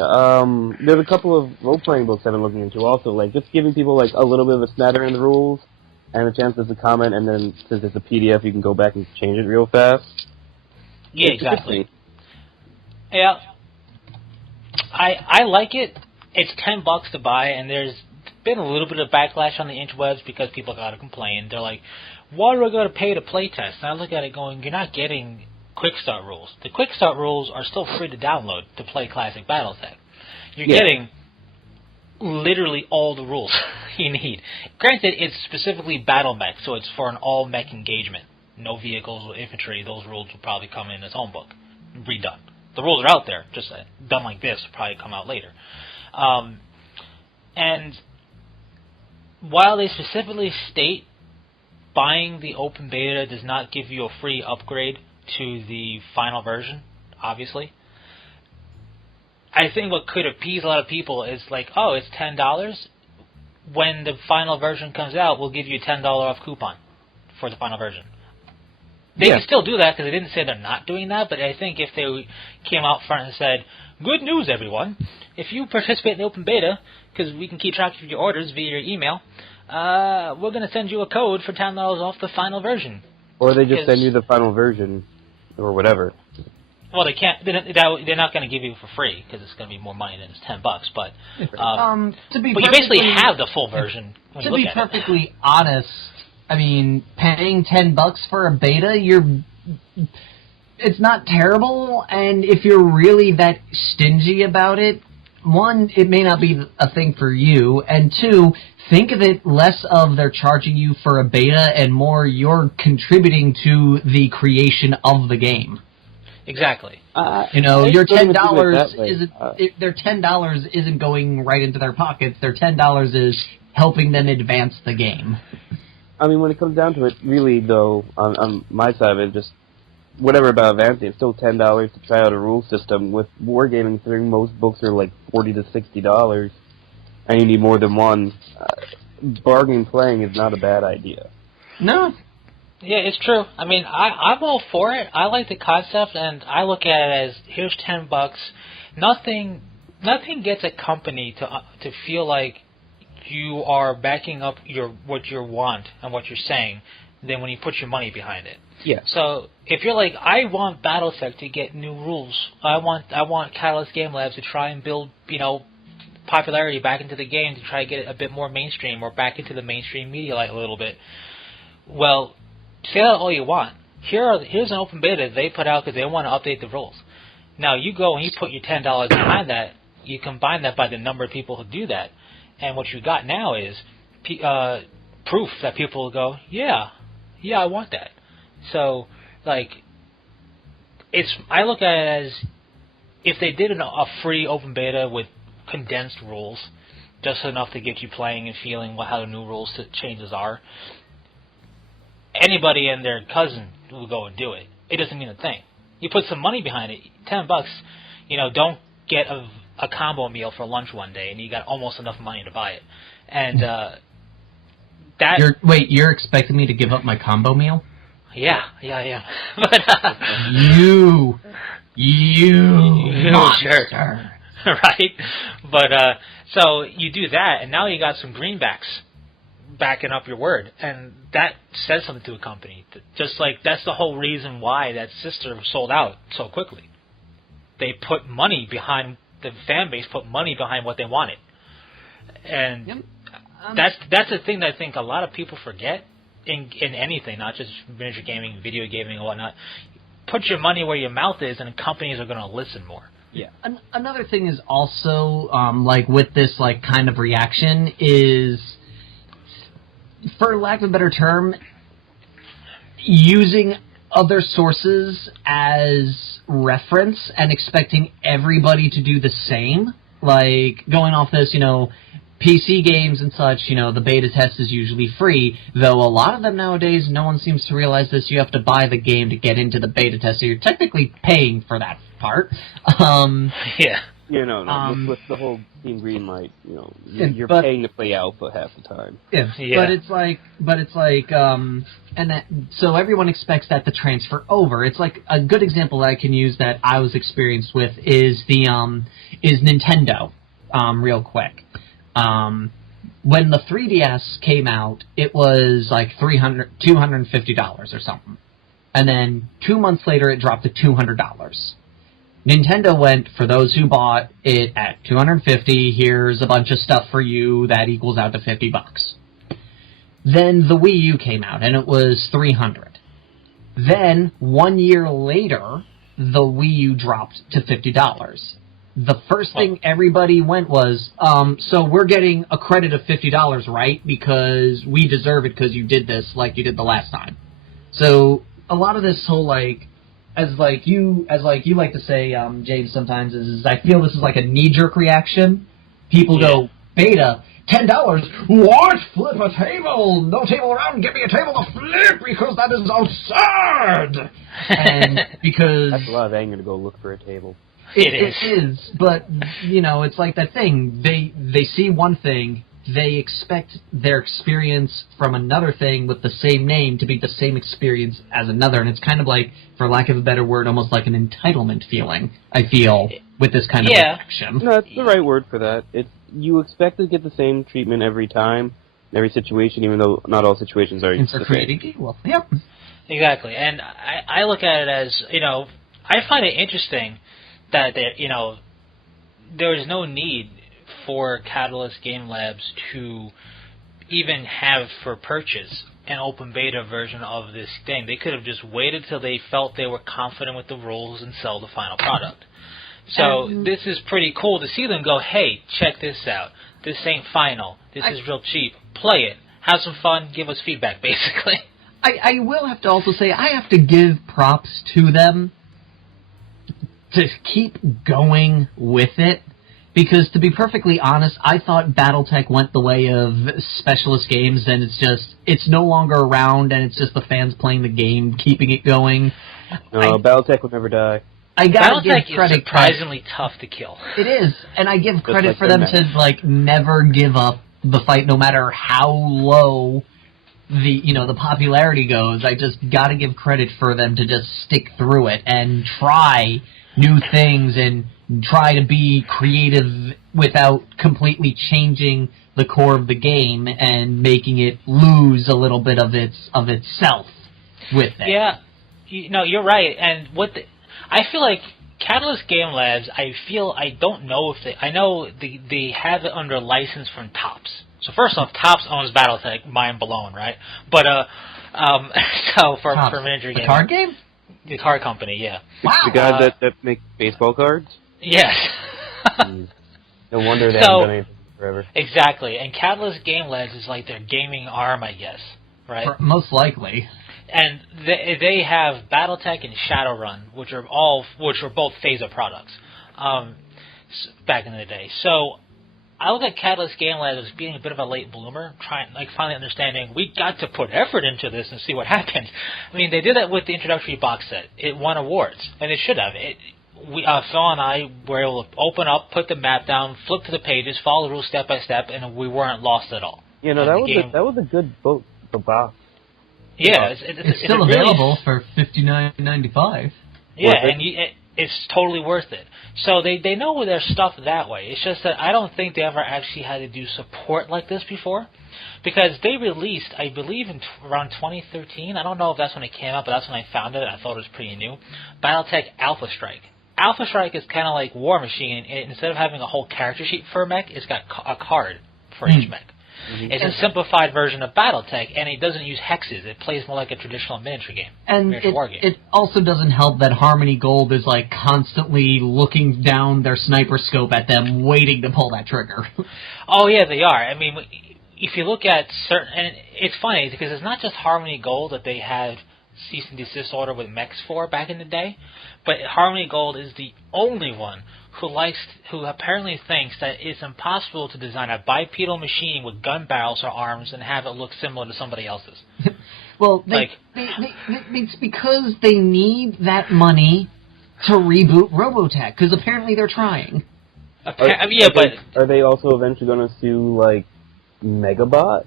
There's a couple of role-playing books I've been looking into. Also, like just giving people like a little bit of a smatter in the rules and a chance to comment, and then since it's a PDF, you can go back and change it real fast. Yeah, exactly. Yeah, I like it. It's $10 to buy, and there's been a little bit of backlash on the interwebs because people got to complain. They're like, why do I got to pay to play test? And I look at it going, you're not getting quick start rules. The quick start rules are still free to download to play Classic Battletech. You're getting literally all the rules you need. Granted, it's specifically battle mech, so it's for an all mech engagement. No vehicles or infantry. Those rules will probably come in its own book, redone. The rules are out there, just done like this will probably come out later. And while they specifically state buying the open beta does not give you a free upgrade to the final version, obviously, I think what could appease a lot of people is like, oh, it's $10. When the final version comes out, we'll give you a $10 off coupon for the final version. They can still do that because they didn't say they're not doing that, but I think if they came out front and said, good news, everyone, if you participate in the open beta, because we can keep track of your orders via your email, we're going to send you a code for $10 off the final version. Or they just send you the final version, or whatever. Well, they can't. They're not going to give you for free because it's going to be more money than it's $10. But you basically have the full version. To be perfectly honest, I mean, paying $10 for a beta, it's not terrible. And if you're really that stingy about it, one, it may not be a thing for you, and two, think of it less of they're charging you for a beta and more you're contributing to the creation of the game. Exactly. Your $10 isn't. Their $10 isn't going right into their pockets. Their $10 is helping them advance the game. I mean, when it comes down to it, really, though, on my side of it, just whatever about advancing, it's still $10 to try out a rule system. With wargaming, considering most books are like $40 to $60, and you need more than one. Bargain playing is not a bad idea. No. Yeah, it's true. I mean, I'm all for it. I like the concept, and I look at it as here's $10. Nothing gets a company to feel like you are backing up what you want and what you're saying than when you put your money behind it. Yeah. So if you're like, I want Battletech to get new rules. I want Catalyst Game Labs to try and build, popularity back into the game to try to get it a bit more mainstream or back into the mainstream media like a little bit. Well, say that all you want. Here's an open beta they put out because they want to update the rules. Now you go and you put your $10 behind that. You combine that by the number of people who do that, and what you got now is proof that people will go, yeah, I want that. So, I look at it as if they did a free open beta with condensed rules, just enough to get you playing and feeling how the new rules changes are, anybody and their cousin will go and do it. It doesn't mean a thing. You put some money behind it, $10, don't get a combo meal for lunch one day and you got almost enough money to buy it. And you're expecting me to give up my combo meal? Yeah. But, you monster. Right? But, so you do that, and now you got some greenbacks backing up your word, and that says something to a company. Just like, that's the whole reason why that sister sold out so quickly. They put money behind the fan base put money behind what they wanted. And that's the thing that I think a lot of people forget in anything, not just miniature gaming, video gaming, and whatnot. Put your money where your mouth is, and companies are going to listen more. Yeah. Another thing is also, like, with this, like, kind of reaction is, for lack of a better term, using other sources as reference and expecting everybody to do the same. Like, going off this, PC games and such, the beta test is usually free, though a lot of them nowadays, no one seems to realize this, you have to buy the game to get into the beta test, so you're technically paying for that part. Yeah. With the whole Team Greenlight, you're paying to play alpha half the time. Yeah. But it's like, so everyone expects that to transfer over. It's like a good example that I can use that I was experienced with is Nintendo, real quick. When the 3DS came out, it was like $250 or something. And then 2 months later, it dropped to $200. Nintendo went, for those who bought it at $250, here's a bunch of stuff for you that equals out to $50. Then the Wii U came out, and it was $300. Then, 1 year later, the Wii U dropped to $50. The first thing everybody went was, so we're getting a credit of $50, right? Because we deserve it because you did this like you did the last time. So, a lot of this whole, as you like to say, James, sometimes, is I feel this is like a knee-jerk reaction. People go, beta, $10, what? Flip a table! No table around, give me a table to flip, because that is absurd! And because... That's a lot of anger to go look for a table. It is, but, it's like that thing. They see one thing, they expect their experience from another thing with the same name to be the same experience as another, and it's kind of like, for lack of a better word, almost like an entitlement feeling, I feel, with this kind of reaction. No, that's the right word for that. You expect to get the same treatment every time, in every situation, even though not all situations are the same. Well, yep. Exactly, and I look at it as, I find it interesting that, there is no need for Catalyst Game Labs to even have for purchase an open beta version of this thing. They could have just waited till they felt they were confident with the rules and sell the final product. So this is pretty cool to see them go, hey, check this out. This ain't final. This is real cheap. Play it. Have some fun. Give us feedback, basically. I will have to also say, I have to give props to them to keep going with it. Because, to be perfectly honest, I thought BattleTech went the way of Specialist Games, and it's no longer around, and it's just the fans playing the game, keeping it going. No, BattleTech would never die. I gotta give credit. Is surprisingly tough to kill. It is, and I give credit for them to, never give up the fight, no matter how low the popularity goes. I just gotta give credit for them to just stick through it and try new things and try to be creative without completely changing the core of the game and making it lose a little bit of itself with it. Yeah, you're right. And I feel like Catalyst Game Labs, I don't know if I know they have it under license from Topps. So first off, Topps owns BattleTech, mind blown, right? But so for miniature gaming, the card game, the card company, yeah. Wow, the guys that make baseball cards. Yes. No wonder they haven't done anything forever. Exactly, and Catalyst Game Labs is like their gaming arm, I guess, right? Most likely. And they have BattleTech and Shadowrun, which are both Phaser products, back in the day. So I look at Catalyst Game Labs as being a bit of a late bloomer, finally understanding we got to put effort into this and see what happens. I mean, they did that with the introductory box set. It won awards, and it should have. Phil and I were able to open up, put the map down, flip to the pages, follow the rules step by step, and we weren't lost at all. That was a good book, the box. Yeah, it's still available for $59.95. Yeah, and it's totally worth it. So they know their stuff that way. It's just that I don't think they ever actually had to do support like this before, because they released, I believe, around 2013. I don't know if that's when it came out, but that's when I found it. I thought it was pretty new. BattleTech Alpha Strike. Alpha Strike is kind of like War Machine. Instead of having a whole character sheet for a mech, it's got a card for each mech. Mm-hmm. It's a simplified version of BattleTech, and it doesn't use hexes. It plays more like a traditional miniature game. And it also doesn't help that Harmony Gold is like constantly looking down their sniper scope at them, waiting to pull that trigger. Oh yeah, they are. I mean, if you look at certain, and it's funny because it's not just Harmony Gold that they had cease and desist order with mechs for back in the day, but Harmony Gold is the only one who apparently thinks that it's impossible to design a bipedal machine with gun barrels or arms and have it look similar to somebody else's. Well, it's because they need that money to reboot Robotech, because apparently they're trying. Are they also eventually going to sue, like, Megabot?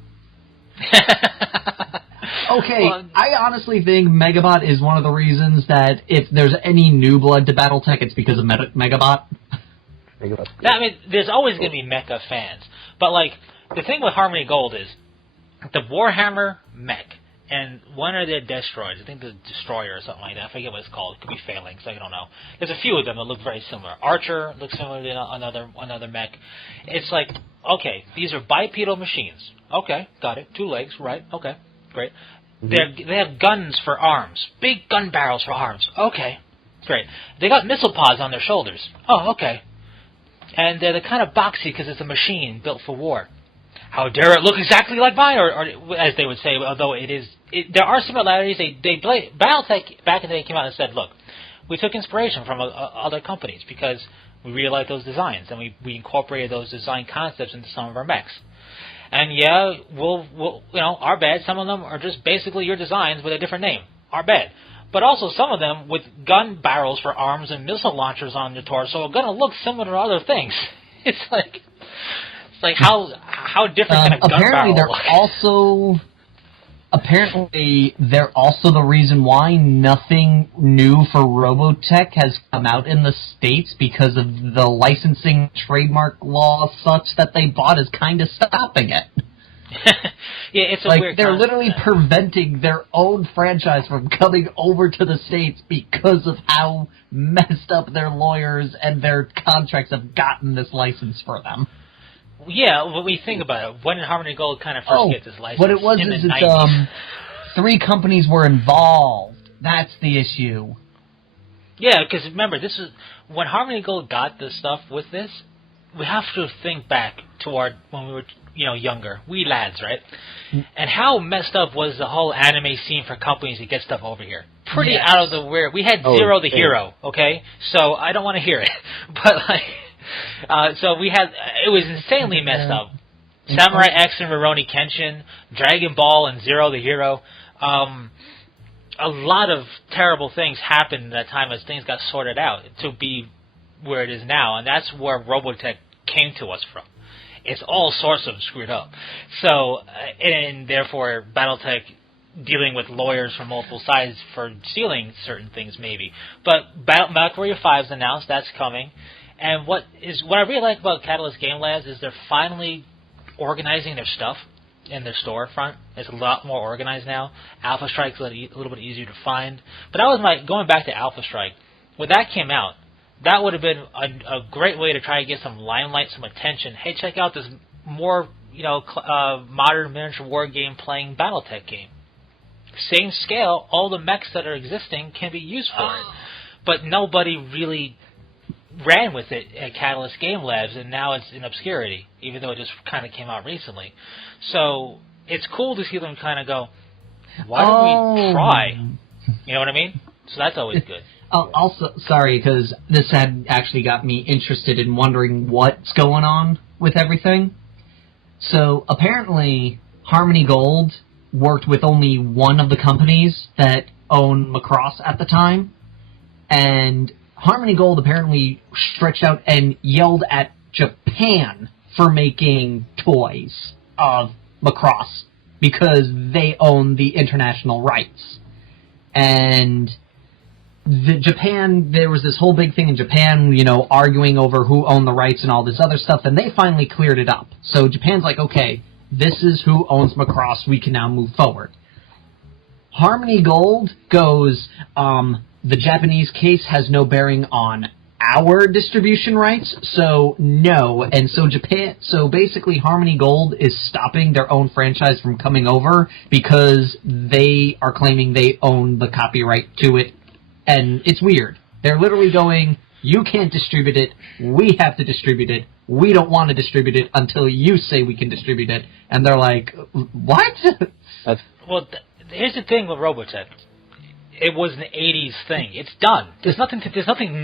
Okay, I honestly think Megabot is one of the reasons that if there's any new blood to BattleTech, it's because of Megabot. I mean, there's always going to be mecha fans. But, like, the thing with Harmony Gold is the Warhammer mech, and one of their Destroyers, I think the Destroyer or something like that, I forget what it's called. It could be Phalanx, I don't know. There's a few of them that look very similar. Archer looks similar to another mech. It's like, okay, these are bipedal machines. Okay, got it. 2 legs, right, okay, great. They have guns for arms. Big gun barrels for arms. Okay, great. They got missile pods on their shoulders. Oh, okay. And they're kind of boxy because it's a machine built for war. How dare it look exactly like mine, or as they would say, although there are similarities. BattleTech back in the day came out and said, look, we took inspiration from other companies because we really like those designs, and we incorporated those design concepts into some of our mechs. And yeah, we'll our bad. Some of them are just basically your designs with a different name. Our bad. But also some of them with gun barrels for arms and missile launchers on the torso are going to look similar to other things. It's like how different can a gun barrel look? Apparently, they're also the reason why nothing new for Robotech has come out in the States because of the licensing trademark law such that they bought is kind of stopping it. Yeah, it's a weird they're literally preventing their own franchise from coming over to the States because of how messed up their lawyers and their contracts have gotten this license for them. Yeah, when we think about it, when did Harmony Gold kind of first get this license? What it was in is the 90s. 3 companies were involved. That's the issue. Yeah, because remember, this is when Harmony Gold got the stuff with this. We have to think back toward when we were, younger, we lads, right? And how messed up was the whole anime scene for companies to get stuff over here? Pretty out of the weird. We had Zero the Hero, okay? So I don't want to hear it, but so we had, it was insanely messed up. Samurai X and Rurouni Kenshin, Dragon Ball and Zero the Hero. A lot of terrible things happened at that time as things got sorted out to be where it is now, and that's where Robotech came to us from. It's all sorts of screwed up. So, and therefore, BattleTech dealing with lawyers from multiple sides for stealing certain things, maybe. But MechWarrior 5 is announced, that's coming. And what I really like about Catalyst Game Labs is they're finally organizing their stuff in their storefront. It's a lot more organized now. Alpha Strike's a little bit easier to find. But that was going back to Alpha Strike. When that came out, that would have been a great way to try to get some limelight, some attention. Hey, check out this more, modern miniature war game playing BattleTech game. Same scale, all the mechs that are existing can be used for it. But nobody really ran with it at Catalyst Game Labs, and now it's in obscurity, even though it just kind of came out recently. So it's cool to see them kind of go, why don't we try? You know what I mean? So that's always good. Also, sorry, because this had actually got me interested in wondering what's going on with everything. So apparently, Harmony Gold worked with only one of the companies that owned Macross at the time, and Harmony Gold apparently stretched out and yelled at Japan for making toys of Macross because they own the international rights. And there was this whole big thing in Japan, arguing over who owned the rights and all this other stuff, and they finally cleared it up. So Japan's like, okay, this is who owns Macross, we can now move forward. Harmony Gold goes, the Japanese case has no bearing on our distribution rights, so no. And so basically Harmony Gold is stopping their own franchise from coming over because they are claiming they own the copyright to it. And it's weird. They're literally going, you can't distribute it, we have to distribute it, we don't want to distribute it until you say we can distribute it. And they're like, what? Well, here's the thing with Robotech. It was an '80s thing. It's done. There's nothing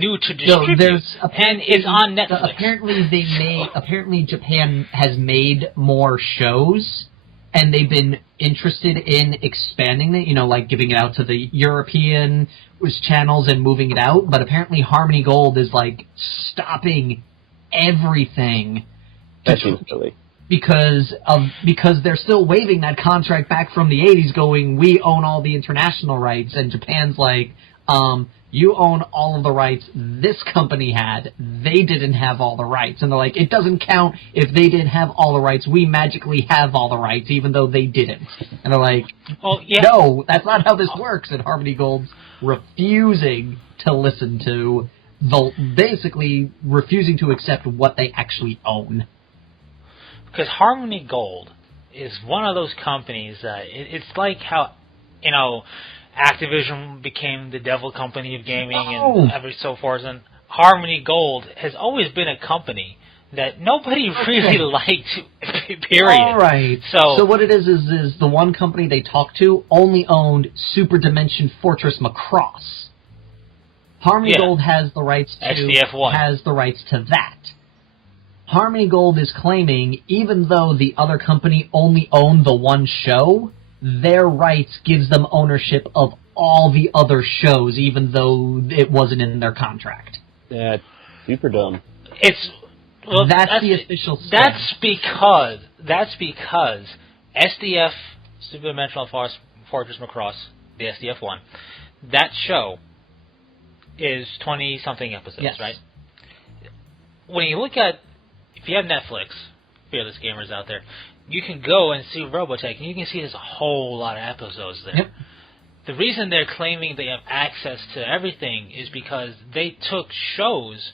new to distribute, and it's on Netflix. Apparently Japan has made more shows, and they've been interested in expanding it. Like giving it out to the European channels and moving it out. But apparently Harmony Gold is like stopping everything. That seems silly. Because they're still waving that contract back from the 80s going, we own all the international rights, and Japan's like, you own all of the rights this company had, they didn't have all the rights. And they're like, it doesn't count if they didn't have all the rights, we magically have all the rights even though they didn't. And they're like, no, that's not how this works. And Harmony Gold's refusing to listen to, basically refusing to accept what they actually own. Because Harmony Gold is one of those companies that it's like how, Activision became the devil company of gaming and every so forth. And Harmony Gold has always been a company that nobody really liked, period. All right. So what it is the one company they talked to only owned Super Dimension Fortress Macross. Harmony Gold has the rights to SDF1. Has the rights to that. Harmony Gold is claiming, even though the other company only owned the one show, their rights gives them ownership of all the other shows, even though it wasn't in their contract. That's super dumb. That's the official stance. That's because SDF, Super Dimensional Fortress Macross, the SDF1, that show is 20-something episodes, right? When you look at, if you have Netflix, fearless gamers out there, you can go and see Robotech, and you can see there's a whole lot of episodes there. Yep. The reason they're claiming they have access to everything is because they took shows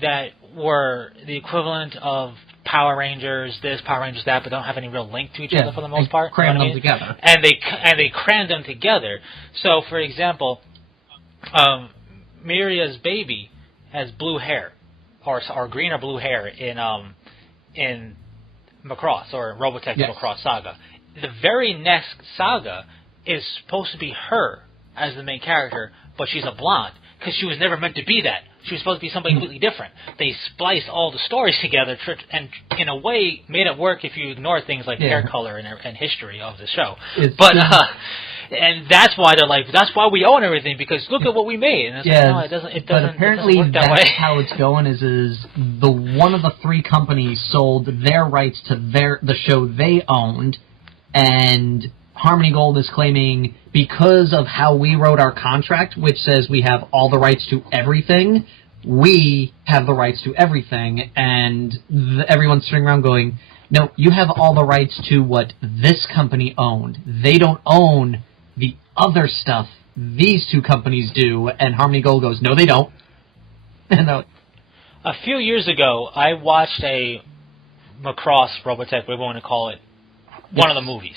that were the equivalent of Power Rangers this, Power Rangers that, but don't have any real link to each other for the most part. Crammed them together. And they crammed them together. So, for example, Miria's baby has blue hair, or green or blue hair in Macross, or Robotech Macross Saga. The very next saga is supposed to be her as the main character, but she's a blonde, because she was never meant to be that. She was supposed to be somebody completely different. They spliced all the stories together, and in a way made it work if you ignore things like hair color and history of the show. And that's why they're like, that's why we own everything, because look at what we made. And it's like, no, it doesn't. But apparently work that way. How it's going is the one of the three companies sold their rights to the show they owned, and Harmony Gold is claiming because of how we wrote our contract, which says we have all the rights to everything, we have the rights to everything, and everyone's sitting around going, no, you have all the rights to what this company owned. They don't own the other stuff these two companies do, and Harmony Gold goes, no, they don't. And a few years ago, I watched a Macross Robotech, whatever you want to call it, one of the movies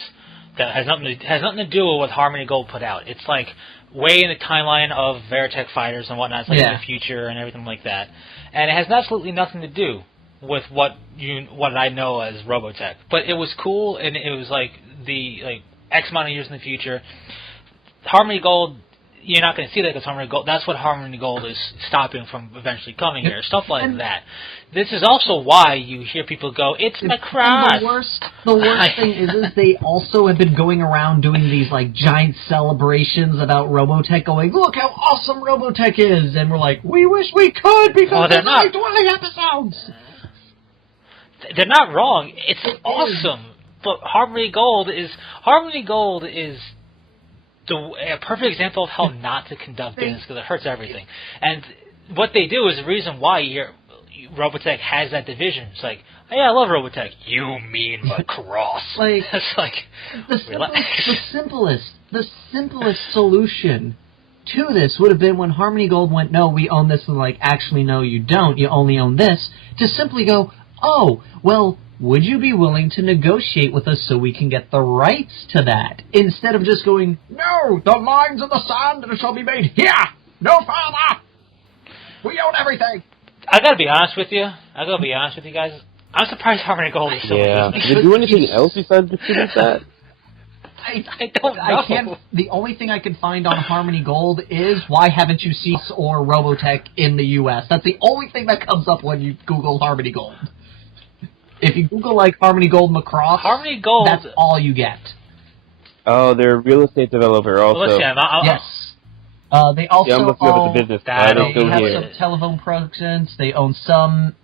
that has nothing to do with what Harmony Gold put out. It's like way in the timeline of Veritech Fighters and whatnot. It's like in the future and everything like that, and it has absolutely nothing to do with what I know as Robotech. But it was cool, and it was like X amount of years in the future. Harmony Gold, you're not going to see that because Harmony Gold. That's what Harmony Gold is stopping from eventually coming here. Stuff like that. This is also why you hear people go, "It's Macross." The worst thing is they also have been going around doing these like giant celebrations about Robotech, going, "Look how awesome Robotech is," and we're like, "We wish we could because there's only 20 episodes." They're not wrong. It's awesome, but Harmony Gold is a perfect example of how not to conduct business, because it hurts everything. And what they do is the reason why Robotech has that division. It's like, oh, yeah, I love Robotech. You mean Macross? It's like the simplest solution to this would have been when Harmony Gold went, no, we own this, and like, actually, no, you don't. You only own this. To simply go, oh, well, would you be willing to negotiate with us so we can get the rights to that? Instead of just going, no, the lines in the sand shall be made here, no further. We own everything. I gotta be honest with you. Guys. I'm surprised Harmony Gold is still in business. Did they do anything else besides distribute that? I don't know. The only thing I can find on Harmony Gold is why haven't you seen us or Robotech in the U.S.? That's the only thing that comes up when you Google Harmony Gold. If you Google, like, Harmony Gold Macross, Harmony Gold, that's all you get. Oh, they're a real estate developer also. Well, yes. They also I'm looking up at the business. They have some telephone productions. They own some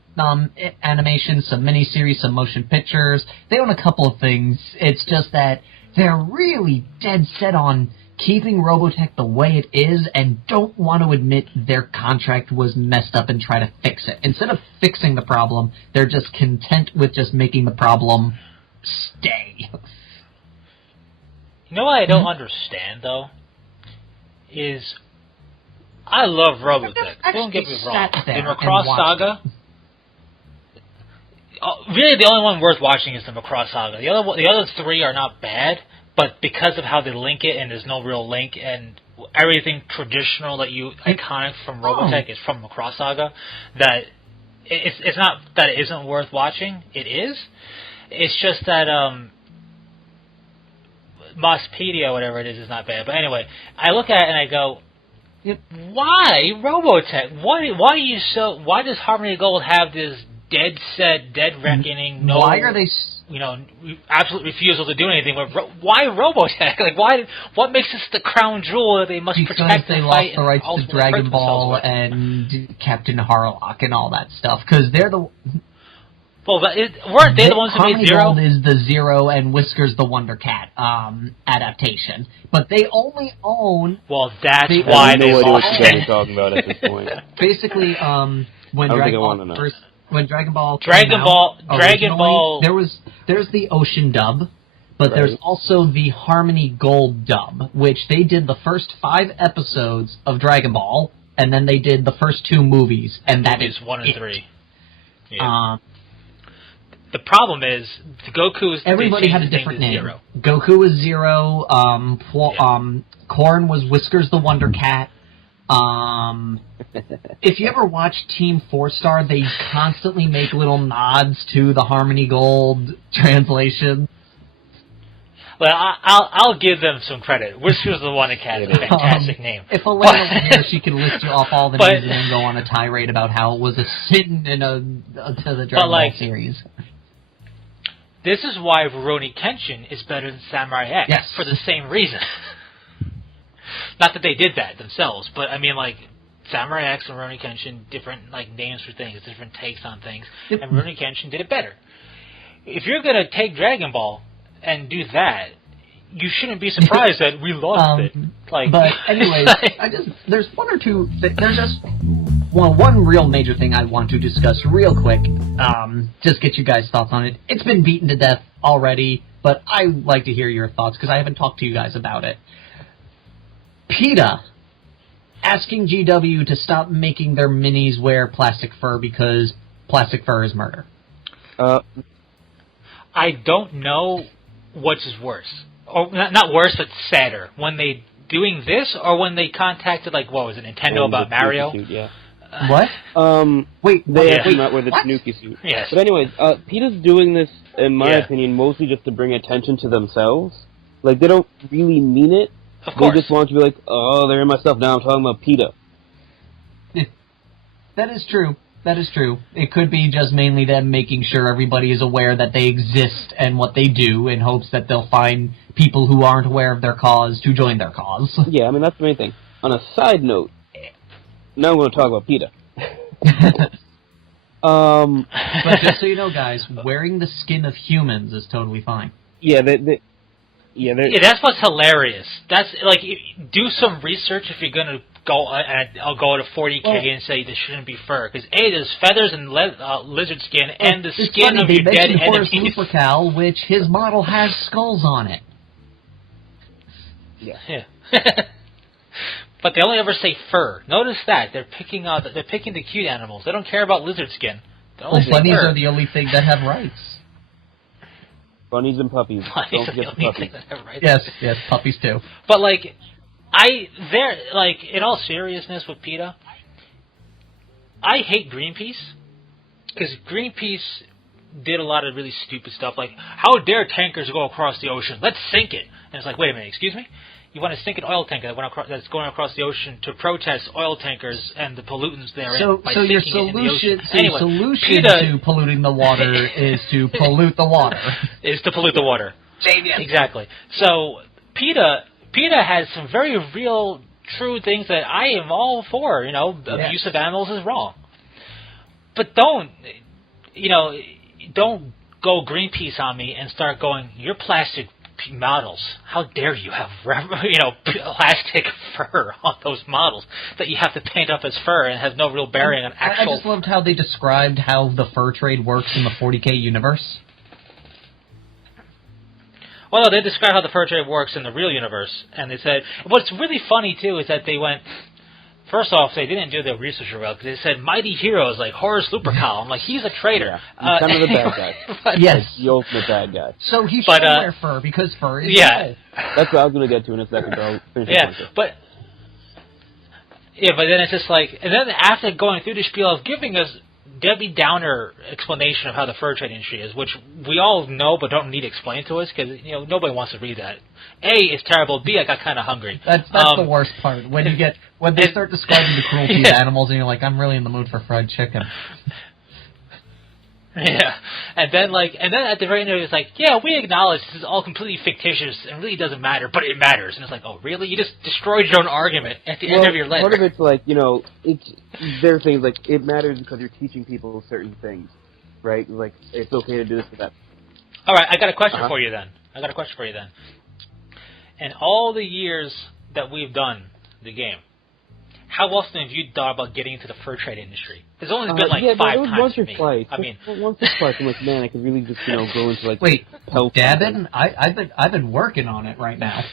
animation, some miniseries, some motion pictures. They own a couple of things. It's just that they're really dead set on keeping Robotech the way it is and don't want to admit their contract was messed up and try to fix it. Instead of fixing the problem, they're just content with just making the problem stay. You know what I don't understand, though? Is I love Robotech. Don't get me wrong. The Macross Saga... really, the only one worth watching is the Macross Saga. The other three are not bad, but because of how they link it, and there's no real link, and everything traditional iconic from Robotech is from Macross Saga, that it's not that it isn't worth watching. It is. It's just that Mospedia, whatever it is not bad. But anyway, I look at it and I go, why Robotech? Why does Harmony Gold have this dead set, dead reckoning? No, why are they? Absolute refusal to do anything. Why Robotech? Like, why? What makes this the crown jewel that they must protect? Because they lost the rights to Dragon Ball and Captain Harlock and all that stuff. Because they're the. Well, weren't they the ones who made Zero? Harmony Gold is the Zero and Whiskers the Wonder Cat adaptation, but they only own. Well, that's why they lost. What you guys are talking about at this point. Basically, when Dragon Ball, there's the Ocean dub, but there's also the Harmony Gold dub, which they did the first 5 episodes of Dragon Ball, and then they did the first 2 movies, and that is 1 and 3. Yeah. The problem is Goku is everybody had a different name. Zero. Goku was Zero. Korn was Whiskers the Wonder Cat. If you ever watch Team 4-Star, they constantly make little nods to the Harmony Gold translation. Well, I'll give them some credit. Whiskers the Wonder Cat is a fantastic name. If Elena were here, she could list you off all the names and then go on a tirade about how it was a sin to the Dragon Ball series. This is why Rurouni Kenshin is better than Samurai X for the same reason. Not that they did that themselves, but I mean, like, Samurai X and Rurouni Kenshin, different names for things, different takes on things, and Rurouni Kenshin did it better. If you're going to take Dragon Ball and do that, you shouldn't be surprised that we lost it. But anyways, there's one or two. There's just one real major thing I want to discuss real quick. Just get you guys' thoughts on it. It's been beaten to death already, but I'd like to hear your thoughts because I haven't talked to you guys about it. PETA asking GW to stop making their minis wear plastic fur because plastic fur is murder. I don't know which is worse. Or not worse, but sadder. When they doing this, or when they contacted, what was it, Nintendo about Mario? Suit, yeah. What? They actually not wear the Tanuki suit. Yes. But anyways, PETA's doing this, in my opinion, mostly just to bring attention to themselves. Like, they don't really mean it. Of course. They just want to be like, oh, they're in my stuff now, I'm talking about PETA. That is true. That is true. It could be just mainly them making sure everybody is aware that they exist and what they do in hopes that they'll find people who aren't aware of their cause to join their cause. Yeah, I mean, that's the main thing. On a side note, now I'm going to talk about PETA. But just so you know, guys, wearing the skin of humans is totally fine. Yeah, that's what's hilarious. That's, do some research if you're going to go, I'll go to 40K and say this shouldn't be fur. Because, A, there's feathers and lizard skin, and the skin of your dead enemies. Horace Lupercal, which his model has skulls on it. Yeah. But they only ever say fur. Notice that they're picking the cute animals. They don't care about lizard skin. Bunnies are the only thing that have rights. Bunnies and puppies. Bunnies are the only thing that have rights. Yes, puppies too. But in all seriousness with PETA, I hate Greenpeace because Greenpeace did a lot of really stupid stuff, like how dare tankers go across the ocean? Let's sink it. And it's like, wait a minute, excuse me? You want to sink an oil tanker that's going across the ocean to protest oil tankers and the pollutants therein by sinking it in the ocean. Your solution to polluting the water is to pollute the water. Is to pollute the water. Exactly. So PETA has some very real, true things that I am all for. Abuse of animals is wrong. But don't go Greenpeace on me and start going, you're plastic models. How dare you have plastic fur on those models that you have to paint up as fur and has no real bearing on actual... I just loved how they described how the fur trade works in the 40K universe. Well, no, they described how the fur trade works in the real universe, and they said... What's really funny, too, is that they went... First off, they didn't do their research well, because they said mighty heroes like Horace Lupercal. I'm like, he's a traitor. Yeah, he's kind of the bad guy. But, yes. The ultimate bad guy. So he should wear fur, because fur is evil. That's what I was going to get to in a second, so I'll finish but then it's just like... And then after going through the spiel of giving us Debbie Downer explanation of how the fur trade industry is, which we all know but don't need explained to us, because nobody wants to read that. A, it's terrible. B, I got kind of hungry. That's the worst part. When they start describing the cruelty of animals, and you're like, I'm really in the mood for fried chicken. Yeah, and then at the very end, it's like, yeah, we acknowledge this is all completely fictitious and really doesn't matter, but it matters. And it's like, oh, really? You just destroyed your own argument at the end of your letter. Part of it's like, there are things like it matters because you're teaching people certain things, right? Like it's okay to do this or that. All right, I got a question for you then. In all the years that we've done the game, how often have you thought about getting into the fur trade industry? There's only been 5 times for me. Twice. I mean, once or twice, I'm like, man, I could really just go into like. Wait, Davin, I've been working on it right now.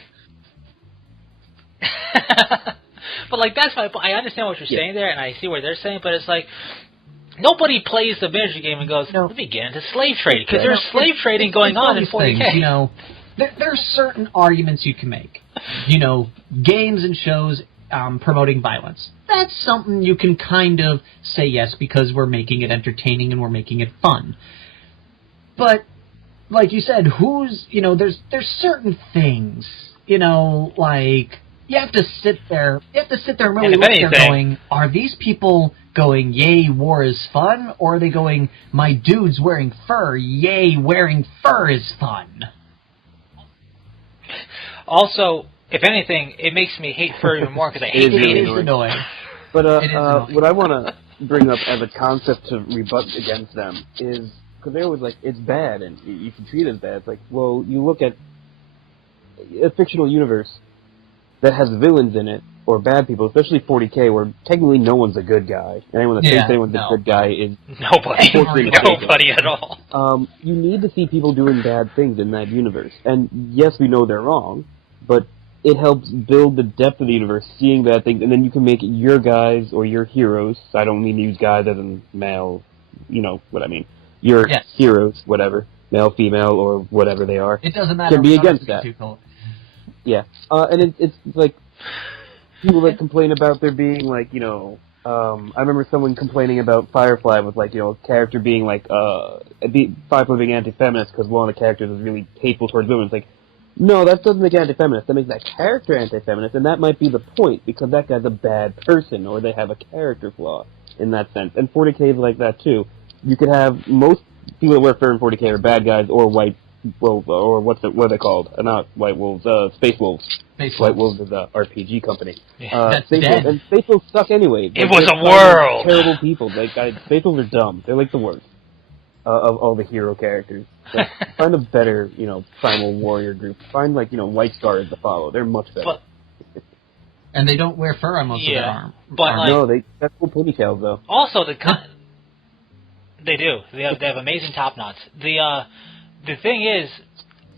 But that's why I understand what you're saying there, and I see what they're saying. But it's like nobody plays the miniature game and goes, let me get into slave trade, because there's slave trading going on in 40K. There's certain arguments you can make. Games and shows promoting violence. That's something you can kind of say yes because we're making it entertaining and we're making it fun. But, like you said, there's certain things, like you have to sit there and really look there going, are these people going, yay, war is fun? Or are they going, my dude's wearing fur, yay, wearing fur is fun? Also, if anything, it makes me hate fur even more because I hate it. It is annoying. But what I want to bring up as a concept to rebut against them is, because they're always like, it's bad and you should treat it as bad. It's like, well, you look at a fictional universe that has villains in it, or bad people, especially 40K, where technically no one's a good guy. And anyone that thinks anyone's a good guy is... Nobody at all. You need to see people doing bad things in that universe. And yes, we know they're wrong, but it helps build the depth of the universe, seeing bad things, and then you can make your guys or your heroes, I don't mean to use guys as in male, you know what I mean, your heroes, whatever, male, female, or whatever they are. It doesn't matter. Can be against that. Yeah. And it's like, people that complain about there being like, I remember someone complaining about Firefly with like, a character being like, Firefly being anti-feminist because one of the characters is really hateful towards women. It's like, no, that doesn't make it anti-feminist. That makes that character anti-feminist, and that might be the point, because that guy's a bad person, or they have a character flaw in that sense. And 40K is like that, too. You could have most people that wear fur in 40K are bad guys, or white wolves, or what are they called? Not white wolves, space wolves. White Wolves is an RPG company. That's dead. And space wolves suck anyway. It was a world! Terrible people. Space wolves are dumb. They're like the worst of all the hero characters. Like, find a better, primal warrior group. Find, White Star to follow. They're much better. And they don't wear fur on most of their arm. But no, that's cool ponytails, though. Also, they do. They have amazing top knots. The thing is,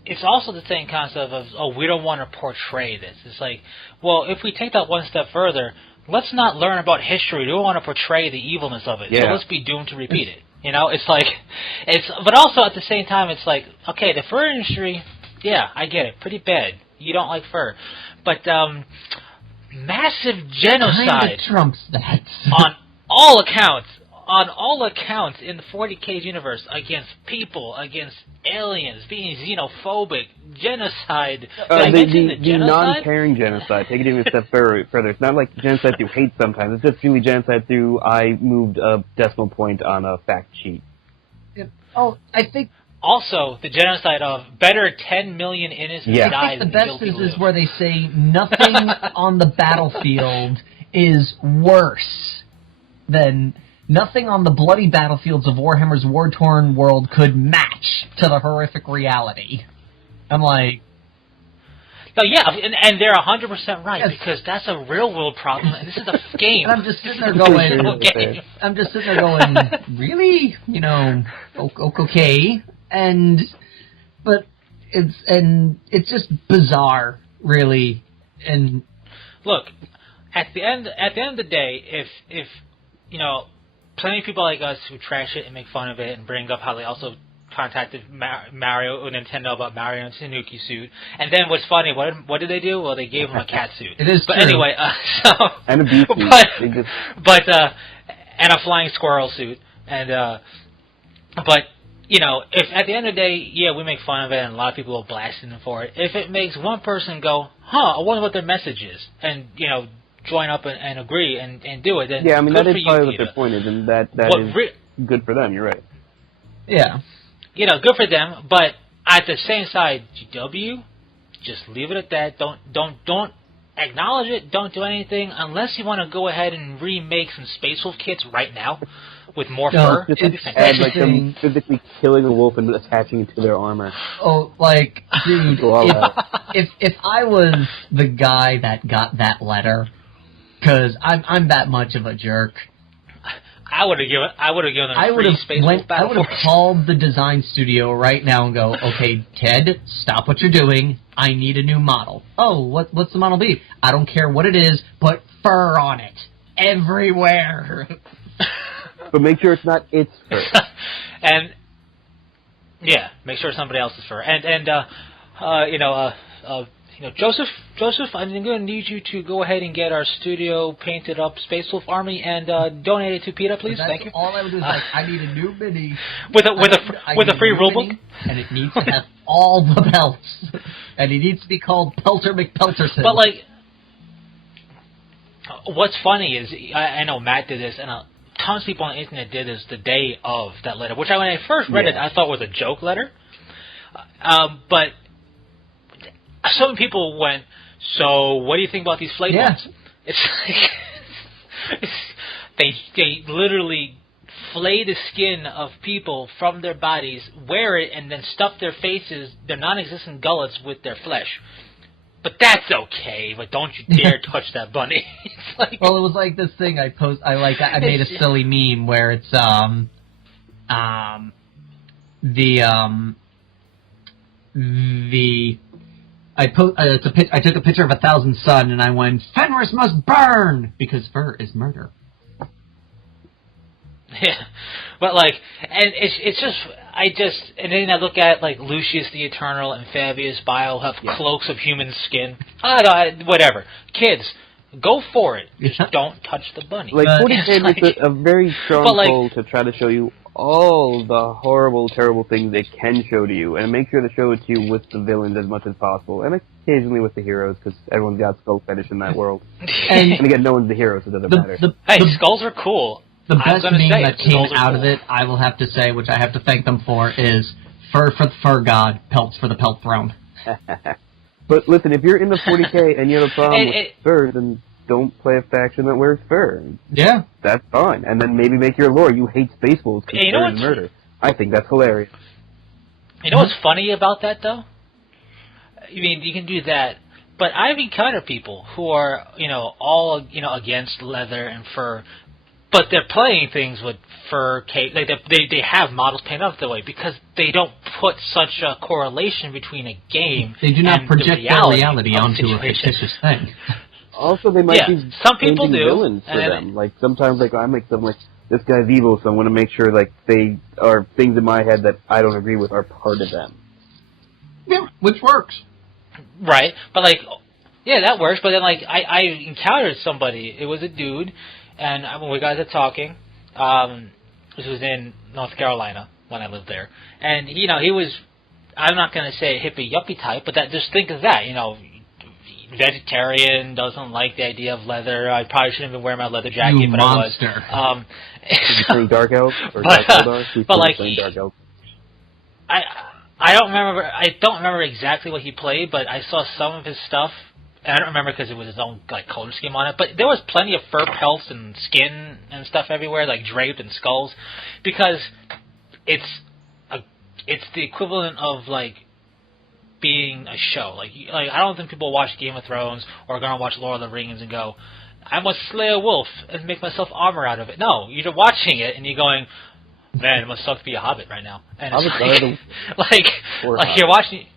it's also the same concept of, we don't want to portray this. It's like, well, if we take that one step further, let's not learn about history. We don't want to portray the evilness of it. So let's be doomed to repeat it. It's like, but also at the same time, it's like, okay, the fur industry, yeah, I get it, pretty bad. You don't like fur. But massive genocide kind of trumps that. on all accounts in the 40K universe, against people, against aliens, being xenophobic, genocide. The non-caring genocide. Take it even a step further. It's not like genocide through hate sometimes. It's just really genocide through I moved a decimal point on a fact sheet. Yeah. Oh, I think... Also, the genocide of better 10 million innocents died. I think the best is where they say nothing on the battlefield is worse than... Nothing on the bloody battlefields of Warhammer's war-torn world could match to the horrific reality. I'm like... No, yeah, and they're 100% right, because that's a real-world problem, and this is a game. And I'm just sitting there going... really? Okay. But it's just bizarre, really. And look, at the end of the day, if plenty of people like us who trash it and make fun of it and bring up how they also contacted Mario or Nintendo about Mario and Tanuki suit. And then what's funny, what did they do? Well, they gave him a cat suit. It is but true. Anyway, and a beef suit. And a flying squirrel suit. And but if at the end of the day, we make fun of it and a lot of people will blast them for it. If it makes one person go, I wonder what their message is, and join up and agree and do it, then that is probably what their point is, and that is good for them. You're right. Yeah. Good for them, but at the same side, GW, just leave it at that. Don't acknowledge it. Don't do anything unless you want to go ahead and remake some Space Wolf kits right now with more fur. Just add them physically killing a wolf and attaching it to their armor. Oh, dude, if I was the guy that got that letter, because I'm that much of a jerk. I would have given them a free Space Wolf Battle Force. I would have called the design studio right now and go, okay, Ted, stop what you're doing. I need a new model. Oh, what's the model be? I don't care what it is, put fur on it. Everywhere. But make sure it's not its fur. And, make sure it's somebody else's fur. Joseph, I'm going to need you to go ahead and get our studio painted up Space Wolf Army and donate it to PETA, please. Thank you. All I would do is I need a new mini with a free rulebook, and it needs to have all the belts, and it needs to be called Pelter McPelterson. But what's funny is I know Matt did this, and tons of people on the internet did this the day of that letter, which when I first read it, I thought was a joke letter, but. Some people went, so what do you think about these flight ones? It's like they literally flay the skin of people from their bodies, wear it, and then stuff their faces, their non-existent gullets, with their flesh. But that's okay. But don't you dare touch that bunny. It's it was like this thing I made a silly meme where it's I took a picture of 1,000 Sun and I went, Fenris must burn! Because fur is murder. Yeah. But and then I look at Lucius the Eternal and Fabius Bile have cloaks of human skin. Whatever. Kids, go for it. Just don't touch the bunny. 40K makes a very strong pull to try to show you all the horrible, terrible things they can show to you, and make sure to show it to you with the villains as much as possible, and occasionally with the heroes, because everyone's got skull fetish in that world. and again, no one's the hero, so it doesn't matter. Skulls are cool. The best meme that came out of it, I will have to say, which I have to thank them for, is fur for the fur god, pelts for the pelt throne. But listen, if you're in the 40K and you have a problem with fur, then don't play a faction that wears fur. Yeah. That's fine. And then maybe make your lore, you hate Space Wolves because fur is murder. I think that's hilarious. You know what's funny about that, though? I mean, you can do that, but I've encountered people who are, all, against leather and fur, But they're playing things with fur cape. Like they have models painted up that way because they don't put such a correlation between a game. They do not and project the their reality onto a fictitious thing. Also, they might be some people do villains for them. Like sometimes, like I make something like this guy's evil, so I want to make sure like they are things in my head that I don't agree with are part of them. Yeah, which works. Right, but like, yeah, that works. But then like I encountered somebody. It was a dude. And when we guys are talking, this was in North Carolina when I lived there, and he was, I'm not going to say a hippie yuppie type, but just think of that, vegetarian, doesn't like the idea of leather. I probably shouldn't have been wearing my leather jacket, you but monster. I was. Playing Dark Elf or Dark Eldar? But like, Dark Elf. I don't remember exactly what he played, but I saw some of his stuff. I don't remember because it was his own like color scheme on it, but there was plenty of fur pelts and skin and stuff everywhere, like draped and skulls, because it's the equivalent of like being a show. Like I don't think people watch Game of Thrones or are gonna watch Lord of the Rings and go, I must slay a wolf and make myself armor out of it. No, you're watching it and you're going, man, it must suck to be a hobbit right now. And it's like you're watching.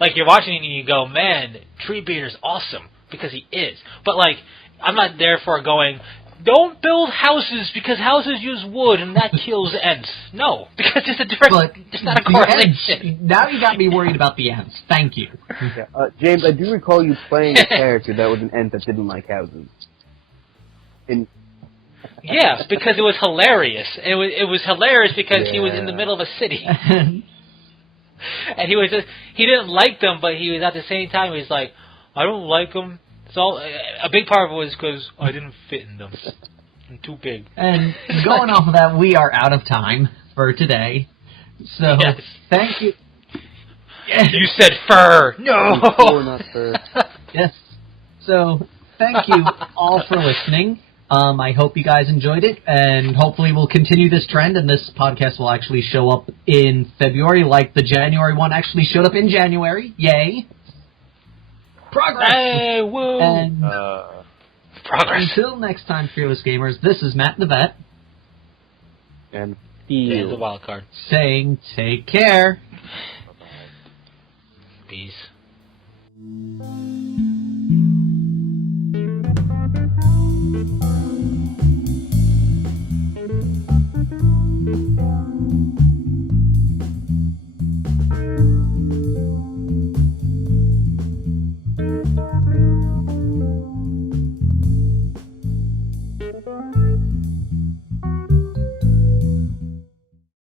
Like, you're watching it and you go, man, Treebeard's awesome, because he is. But, like, I'm not there for going, don't build houses because houses use wood and that kills Ents. No, because it's not a correlation. Now you got me worried about the Ents. Thank you. Yeah. James, I do recall you playing a character that was an Ent that didn't like houses. Yeah, because it was hilarious. It was hilarious because he was in the middle of a city. And he didn't like them, but he was at the same time, he was like, I don't like them. So a big part of it was because I didn't fit in them. I'm too big. And going off of that, we are out of time for today. So, yes. Thank you. You said fur. No. Not fur. Yes. So, thank you all for listening. I hope you guys enjoyed it, and hopefully we'll continue this trend, and this podcast will actually show up in February, like the January one actually showed up in January. Yay! Progress! Hey, woo! And progress. Until next time, Fearless Gamers, this is Matt the Vet. And Dan's the wild card. Saying, take care. Bye-bye. Peace.